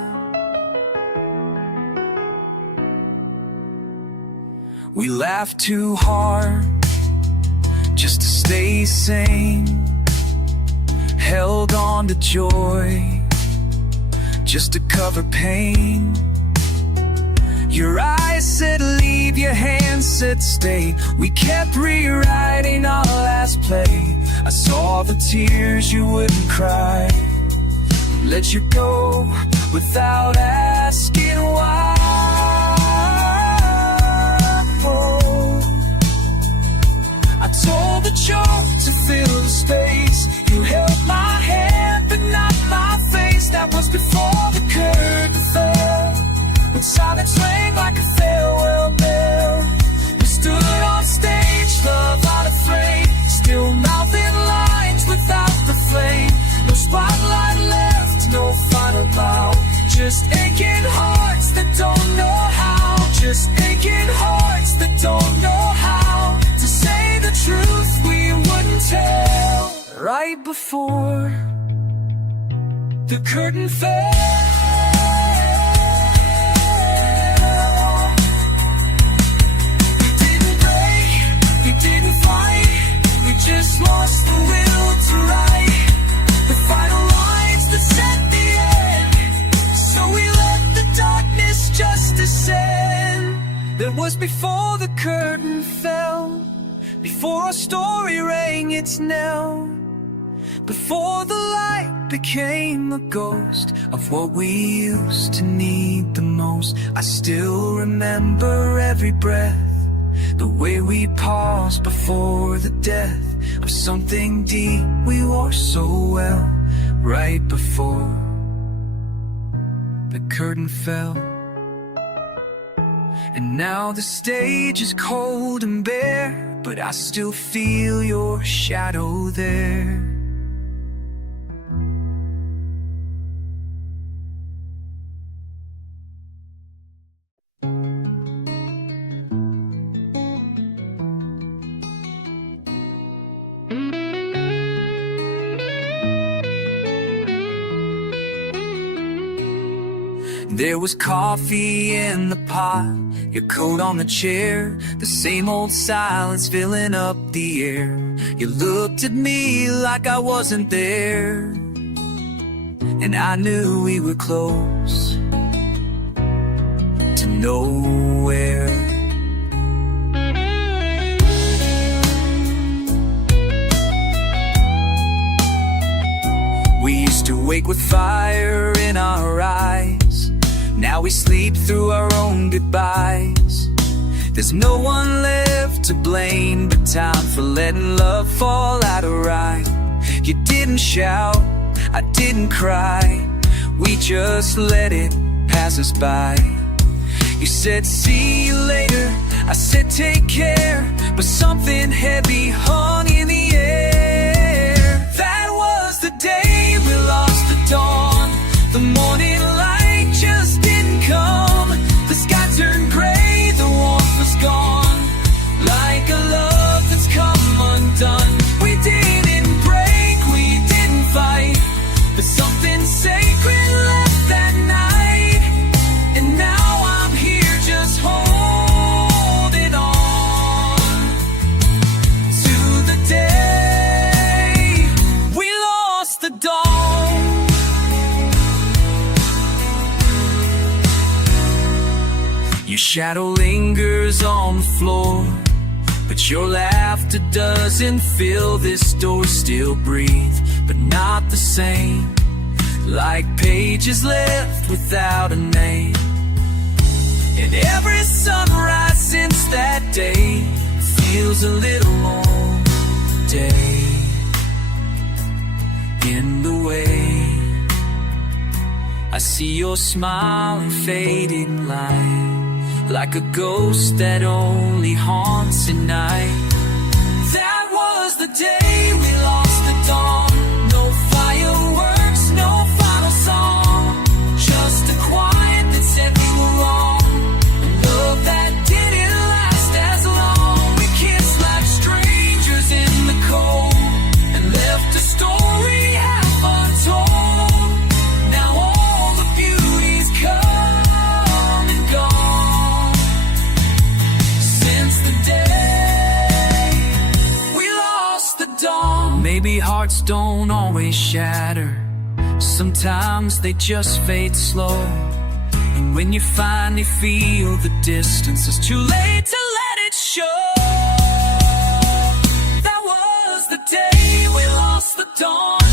We laughed too hard just to stay sane, held on to joy just to cover pain. Your eyes said leave, your hands said stay. We kept rewriting our last play. I saw the tears you wouldn't cry, let you go without asking why. I told the joke to fill the space. You held my hand but not my face. That was before the curtain fell, when silence rang like a farewell bell. We stood on stage, love unafraid, still mouthing lines without the flame. No spotlight left, no final bow, just aching hearts that don't know how. Just aching hearts that don't know how to say the truth we wouldn't tell. Right before the curtain fell, we didn't break, we didn't fight, we just lost the will to write the final lines that set the end. So we let the darkness just descend. That was before the curtain fell, before our story rang its knell, before the light became a ghost of what we used to need the most. I still remember every breath, the way we paused before the death of something deep we wore so well. Right before the curtain fell. And now the stage is cold and bare, but I still feel your shadow there. There was coffee in the pot, your coat on the chair, the same old silence filling up the air. You looked at me like I wasn't there, and I knew we were close to nowhere. We used to awake with fire in our eyes. Now we sleep through our own goodbyes. There's no one left to blame but time for letting love fall out of right. You didn't shout, I didn't cry, we just let it pass us by. You said see you later, I said take care, but something heavy hung in the air. That was the day we lost the dawn. The morning light just didn't come. The sky turned gray, the warmth was gone. Like a love that's come undone. We didn't break, we didn't fight, but something sacred left that night. And now I'm here just holding on to the day we lost the dawn. Your shadow lingers on the floor, but your laughter doesn't fill this door. Still breathe, but not the same. Like pages left without a name. And every sunrise since that day feels a little more day in the way. I see your smile and fading light, like a ghost that only haunts at night. That was the day we lost the dawn. No fireworks, no final song, just a quiet that said we were wrong. A love that didn't last as long. We kissed like strangers in the cold and left a story half untold. Now all the beauty's come and gone. Since the day we lost the dawn. Maybe hearts don't always shatter, sometimes they just fade slow. And when you finally feel the distance, it's too late to let it show. That was the day we lost the dawn.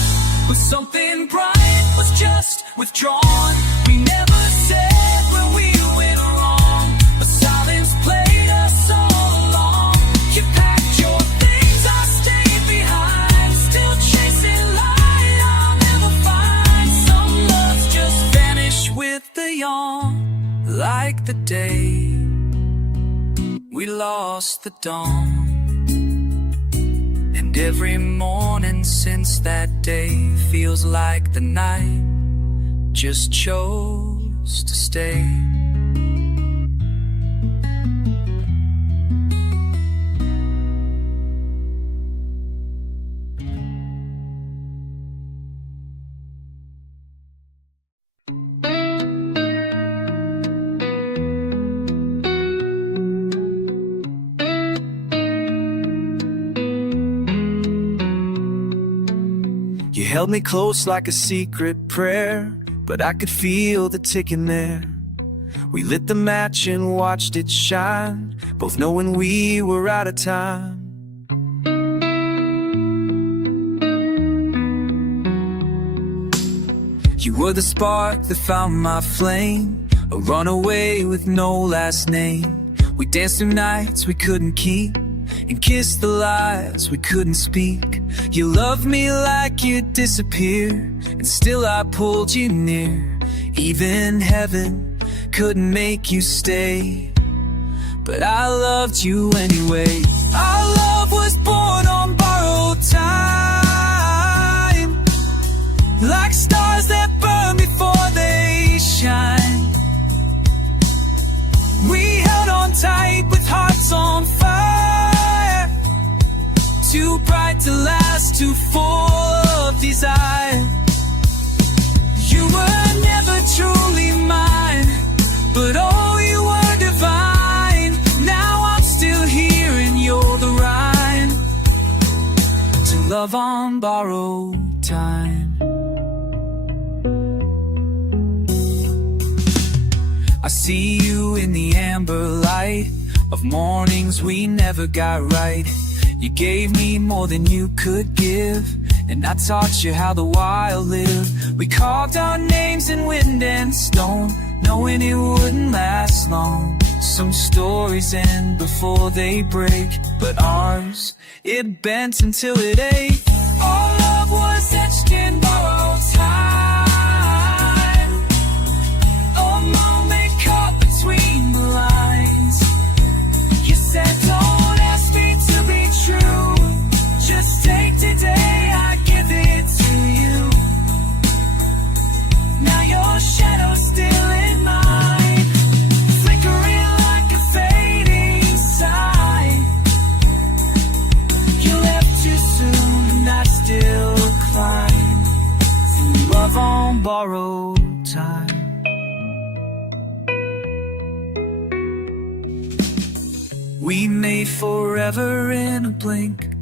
But something bright was just withdrawn. We never said where we went wrong, but silence played us all along. You packed your things, I stayed behind, still chasing light I'll never find. Some loves just vanish with the yawn, like the day we lost the dawn. And every morning since that day feels like the night just chose to stay. You held me close like a secret prayer, but I could feel the ticking there. We lit the match and watched it shine, both knowing we were out of time. You were the spark that found my flame, a runaway with no last name. We danced through nights we couldn't keep, and kissed the lies we couldn't speak. You loved me like you'd disappear, and still I pulled you near. Even heaven couldn't make you stay, but I loved you anyway. Our love was born on borrowed time, like stars that burn before they shine. We held on tight with hearts on fire, too bright to last, too full of desire. You were never truly mine, but oh, you were divine. Now I'm still here and you're the rhyme to love on borrowed time. I see you in the amber light of mornings we never got right. You gave me more than you could give, and I taught you how the wild live. We carved our names in wind and stone, knowing it wouldn't last long. Some stories end before they break, but ours, it bent until it ached. All love was etched in borrowed time, a moment caught between the lines. You said don't ask me to be true, just take today, I give it to you. Now your shadow's still in mine, flickering like a fading sign. You left too soon and I still climb through love on borrowed time. We made forever in a blink,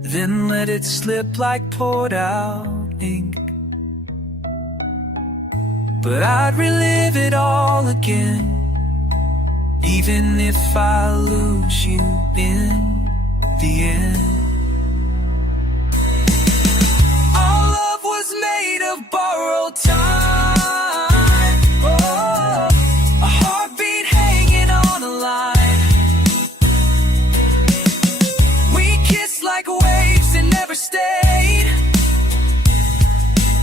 then let it slip like poured out ink. But I'd relive it all again, even if I lose you in the end. Our love was made of borrowed time, oh, a heartbeat hanging on a line. We kissed like waves that never stayed,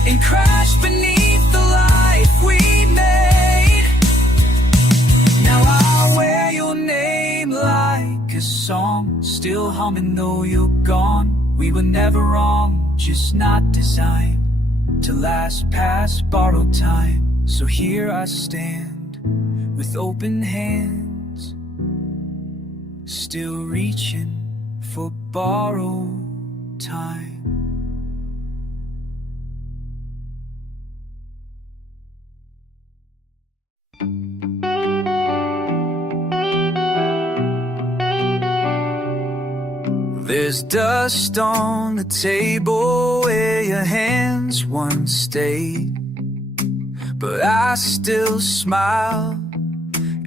and crashed beneath the life we made. Now I'll wear your name like a song, still humming though you're gone. We were never wrong, just not designed to last past borrowed time. So here I stand with open hands, still reaching for borrowed time. There's dust on the table where your hands once stayed, but I still smile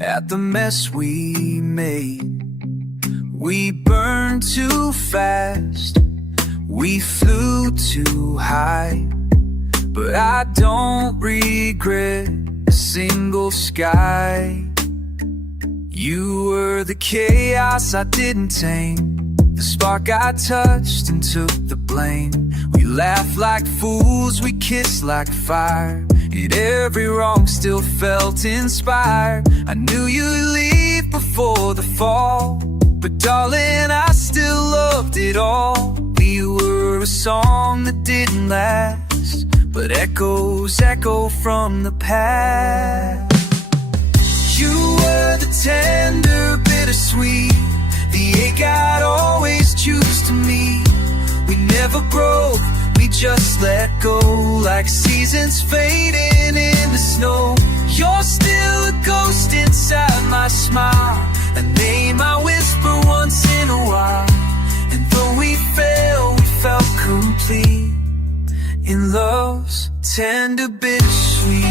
at the mess we made. We burned too fast, we flew too high, but I don't regret a single sky. You were the chaos I didn't tame, the spark I touched and took the blame. We laughed like fools, we kissed like fire, and every wrong still felt inspired. I knew you'd leave before the fall, but darling, I still loved it all. We were a song that didn't last, but echoes echo from the past. You were the tender bittersweet, the ache I'd always choose to meet. We never broke, we just let go, like seasons fading in the snow. You're still a ghost inside my smile, a name I whisper once in a while. And though we failed, we felt complete in love's tender bittersweet.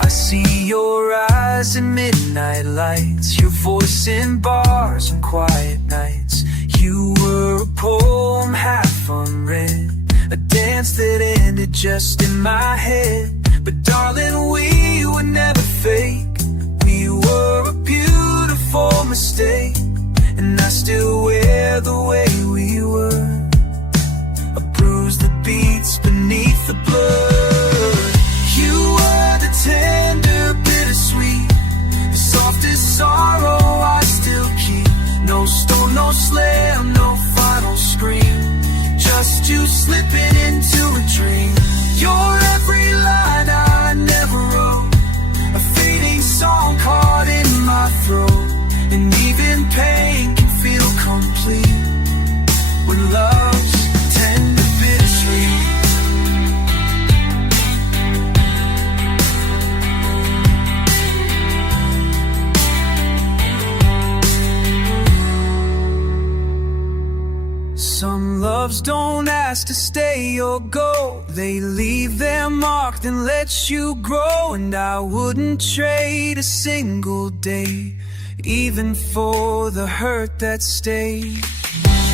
I see your eyes in midnight lights, your voice in bars and quiet nights. You were a poem half unread, a dance that ended just in my head. But darling, we were never fake, we were a beautiful mistake. And I still wear the way we were, a bruise that beats beneath the blood. You were the tender bittersweet, the softest sorrow I still keep. No storm, no slam, no final scream, just you slipping into a dream. You're every line I never wrote, a fading song caught in my throat. And even pain can feel complete when love's tender bittersweet. Some loves don't ask to stay or go, they leave their mark then let you grow. And I wouldn't trade a single day even for the hurt that stayed.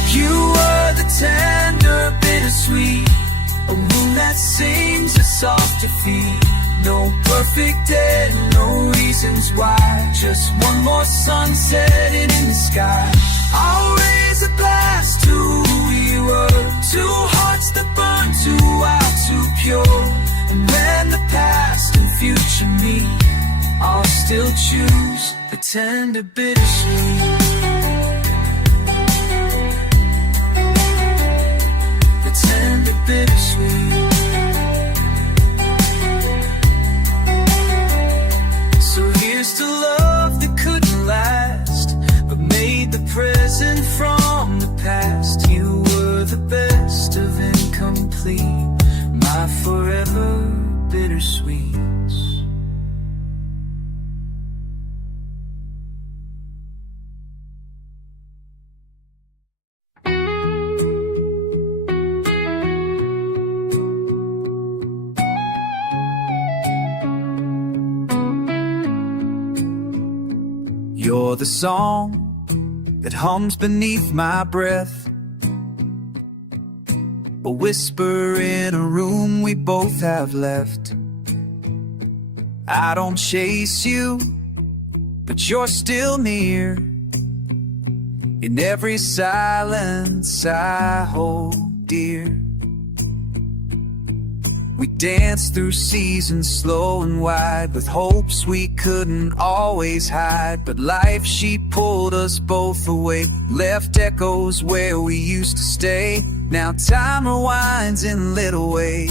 You were the tender bittersweet, a moon that sings a soft defeat. No perfect day, no reasons why, just one more sunset in the sky. I'll raise a glass to who we were, two hearts that burn too wild, too pure. And when the past and future meet, I'll still choose the tender bittersweet. The tender bittersweet. So here's to love that couldn't last, but made the present from the past. You were the best of incomplete, my forever bittersweets. You're the song that hums beneath my breath, a whisper in a room we both have left. I don't chase you, but you're still near. In every silence I hold dear. We danced through seasons slow and wide, with hopes we couldn't always hide. But life, she pulled us both away, left echoes where we used to stay. Now time rewinds in little ways.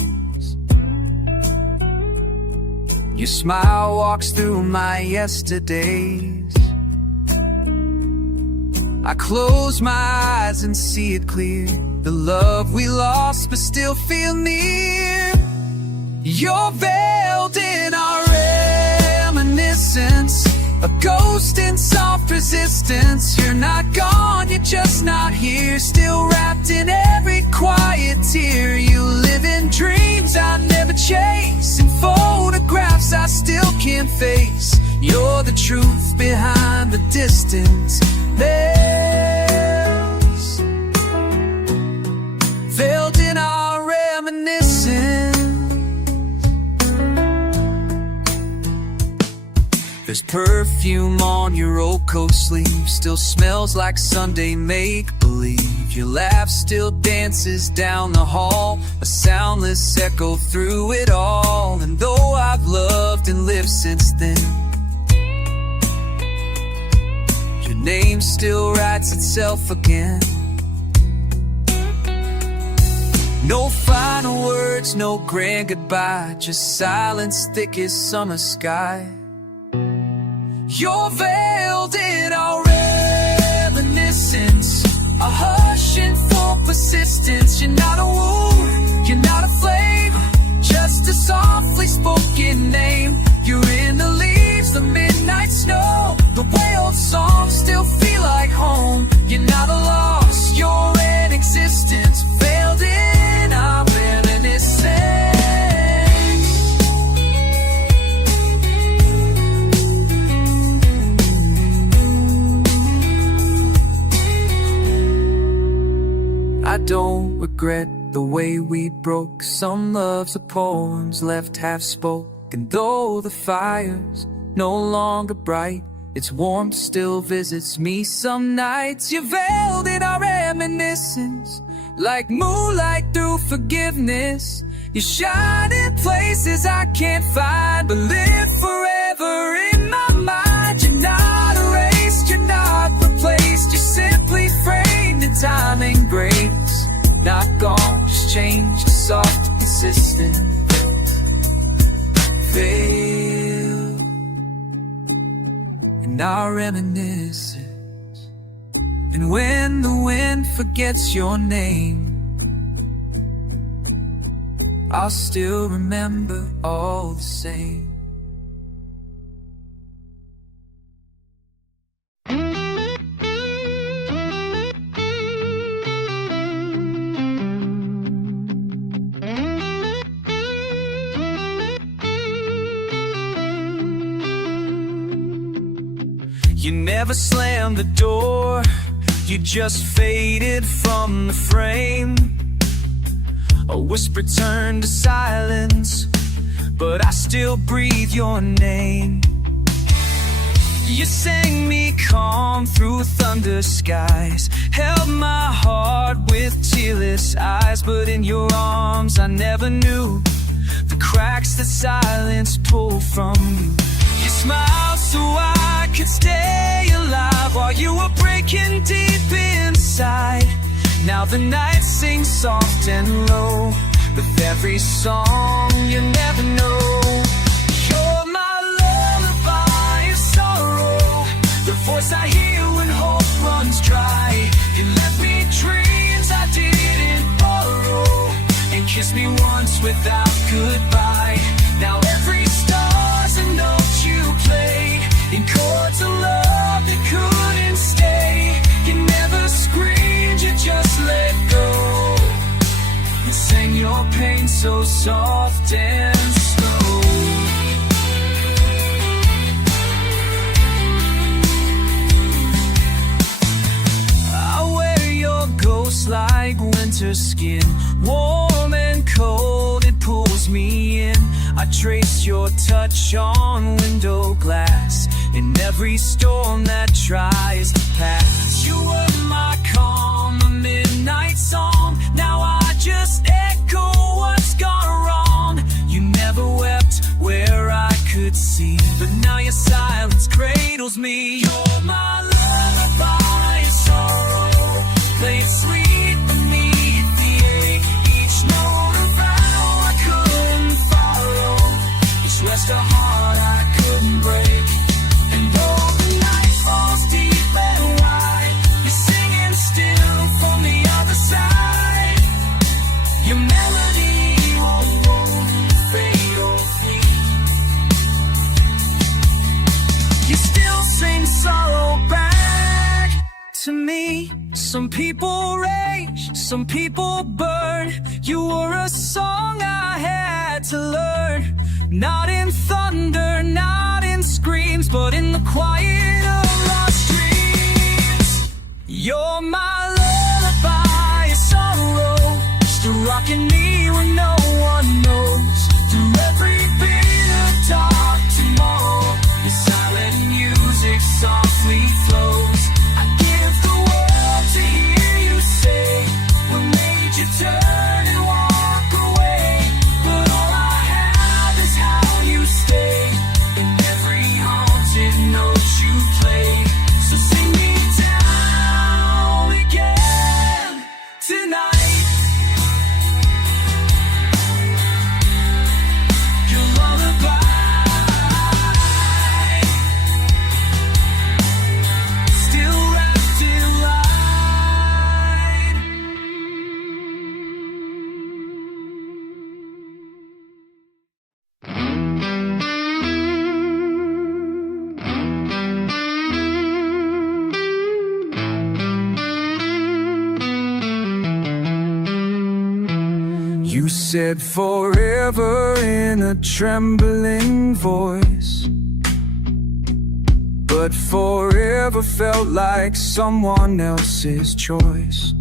Your smile walks through my yesterdays. I close my eyes and see it clear, the love we lost but still feel near. You're veiled in our reminiscence, a ghost in soft resistance. You're not gone, you're just not here, still wrapped in every quiet tear. You live in dreams I never chase, in photographs I still can't face. You're the truth behind the distance. Veiled in our reminiscence. There's perfume on your old coat sleeve, still smells like Sunday make-believe. Your laugh still dances down the hall, a soundless echo through it all. And though I've loved and lived since then, your name still writes itself again. No final words, no grand goodbye, just silence thick as summer sky. You're veiled in our reminiscence, a hush in full persistence. You're not a wound, you're not a flame, just a softly spoken name. You're in the leaves, the midnight snow, the way old songs still feel like home. You're not a loss, you're in existence, veiled in our reminiscence. I don't regret the way we broke. Some loves are poems left half spoken. Though the fire's no longer bright, its warmth still visits me some nights. You're veiled in our reminiscence, like moonlight through forgiveness. You shine in places I can't find, but live forever in my mind. You're not erased, you're not replaced, you're simply framed in time and grace. Not gone, just changed, soft, consistent. Veiled in our reminiscence. And when the wind forgets your name, I'll still remember all the same. You never slammed the door, you just faded from the frame. A whisper turned to silence, but I still breathe your name. You sang me calm through thunder skies, held my heart with tearless eyes. But in your arms I never knew the cracks that silence pulled from you. You smiled so I could stay alive while you were breaking deep inside. Now the night sings soft and low with every song you never know. You're my lullaby of sorrow, the voice I hear when hope runs dry. You left me dreams I didn't borrow, and kissed me once without goodbye. Now every star's a note you played, in chords of love that couldn't stay. You never screamed, you just let go, and sang your pain so soft and slow. I wear your ghost like winter skin, warm and cold, it pulls me in. I trace your touch on window glass in every storm that tries to pass. You were my calm, a midnight song. Now I just echo what's gone wrong. You never wept where I could see, but now your silence cradles me. You're my lullaby of sorrow, play it sweet beneath the ache. Each note a vow I couldn't follow, each rest a heart I couldn't break. And though the night falls deep and wide, you're singing still from the other side. Your melody won't fade or flee. You still sing sorrow back to me. Some people rage, some people burn. You were a song I had to learn. Not in thunder, not in screams, but in the quiet of our streams. You're my lullaby of sorrow, still rocking me when no one knows. Through every bit of dark tomorrow, your silent music softly flows. I give the world to hear you say what made you turn and walk away. But all I have is how you stay in every haunted note you play. So sing me down again tonight. Your lullaby, still wrapped in light. You said forever in a trembling voice, but forever felt like someone else's choice.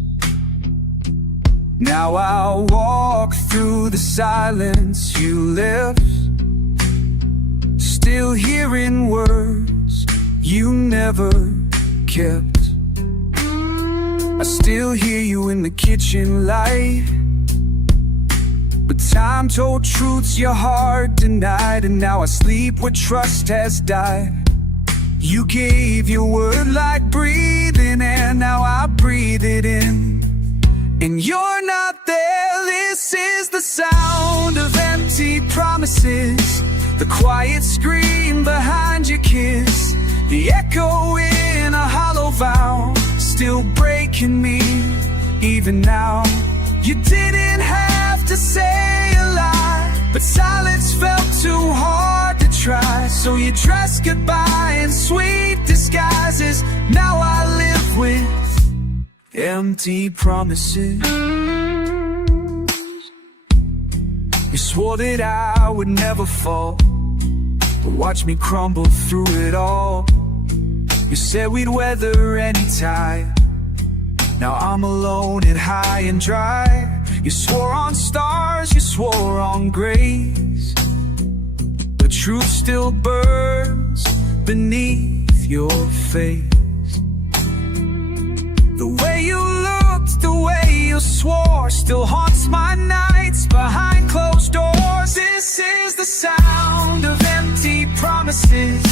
Now I'll walk through the silence you left, still hearing words you never kept. I still hear you in the kitchen light, but time told truths your heart denied. And now I sleep where trust has died. You gave your word like breathing air, now I breathe it in. And you're not there, this is the sound of empty promises, the quiet scream behind your kiss, the echo in a hollow vow, still breaking me even now. You didn't have to say a lie, but silence felt too hard to try. So you dressed goodbye in sweet disguises. Now I live with empty promises. You swore that I would never fall, but watch me crumble through it all. You said we'd weather any tide. Now I'm alone and high and dry. You swore on stars, you swore on grace. The truth still burns beneath your face. The way you looked, the way you swore, still haunts my nights behind closed doors. This is the sound of empty promises,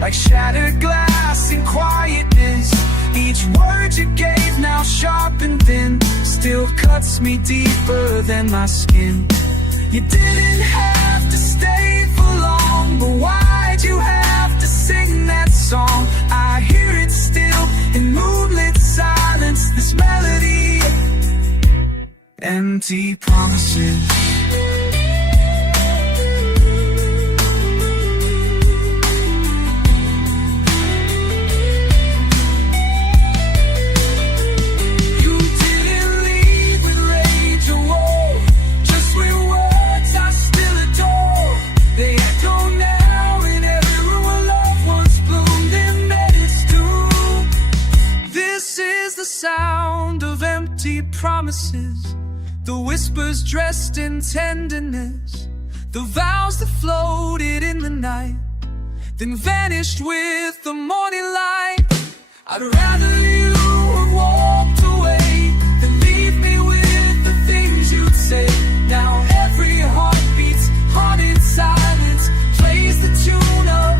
like shattered glass in quietness. Each word you gave, now sharp and thin, still cuts me deeper than my skin. You didn't have to stay for long, but why'd you have to sing that song? I hear it still in moonlit silence, this melody. Empty promises. Sound of empty promises, the whispers dressed in tenderness, the vows that floated in the night, then vanished with the morning light. I'd rather you had walked away than leave me with the things you'd say. Now every heart beats haunted silence, plays the tune of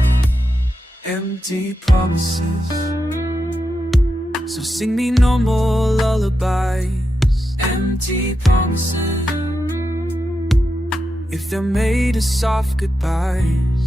empty promises. So sing me no more lullabies, empty promises, if they're made of soft goodbyes.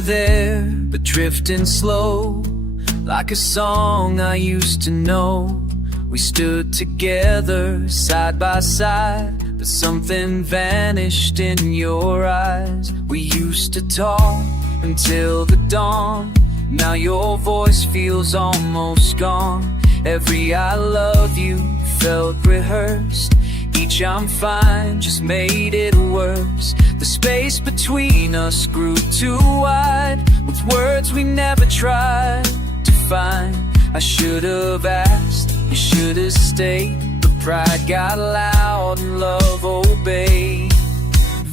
There, but drifting slow, like a song I used to know. We stood together, side by side, but something vanished in your eyes. We used to talk until the dawn. Now your voice feels almost gone. Every I love you felt rehearsed. Each I'm fine just made it worse. The space between us grew too wide, with words we never tried to find. I should have asked, you should have stayed, but pride got loud and love obeyed.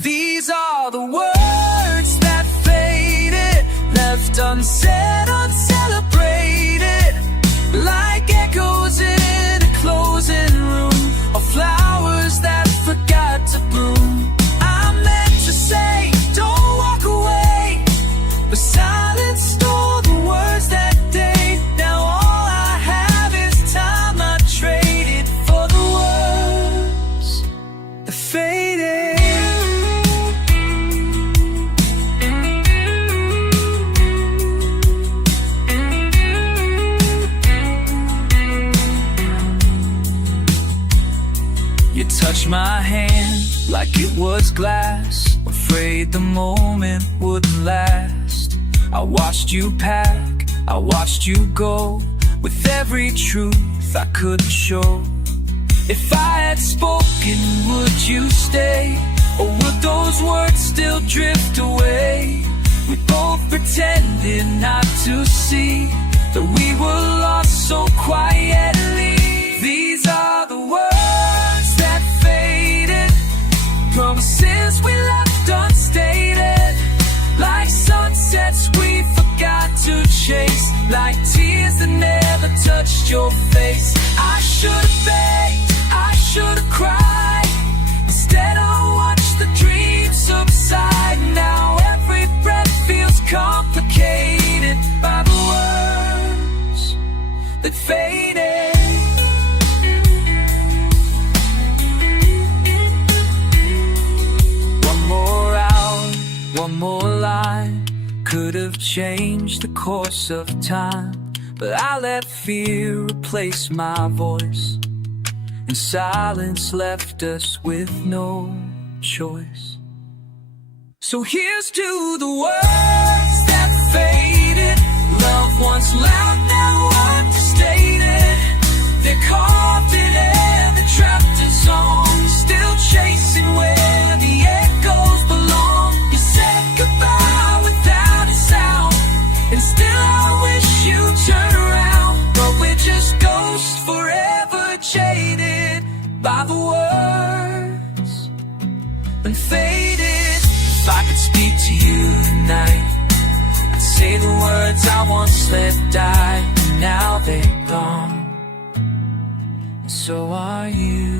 These are the words that faded, left unsaid, uncelebrated, like echoes in a closing room, or flowers that forgot to bloom. I meant to say, don't walk away, but silence stole the words that day. Now all I have is time I traded for the words that faded. You touched my hand like it was glass, afraid the moment wouldn't last. I watched you pack, I watched you go, with every truth I couldn't show. If I had spoken, would you stay, or would those words still drift away? We both pretended not to see that we were lost so quietly. These are the words that faded, promises we left unstated, like sunsets we forgot to chase, like tears that never touched your face. I should have begged, I should have cried, instead I watched the dream subside. Now every breath feels complicated by the words that faded. One more line could have changed the course of time, but I let fear replace my voice. and silence left us with no choice. So here's to the words that faded, love once loud, now understated. They're carved in air, they're trapped in songs, still chasing where the echoes belong. You said goodbye without a sound, and still I wish you'd turn around. But we're just ghosts forever jaded by the words unfaded. If I could speak to you tonight, I'd say the words I once let die, now they're gone. And so are you.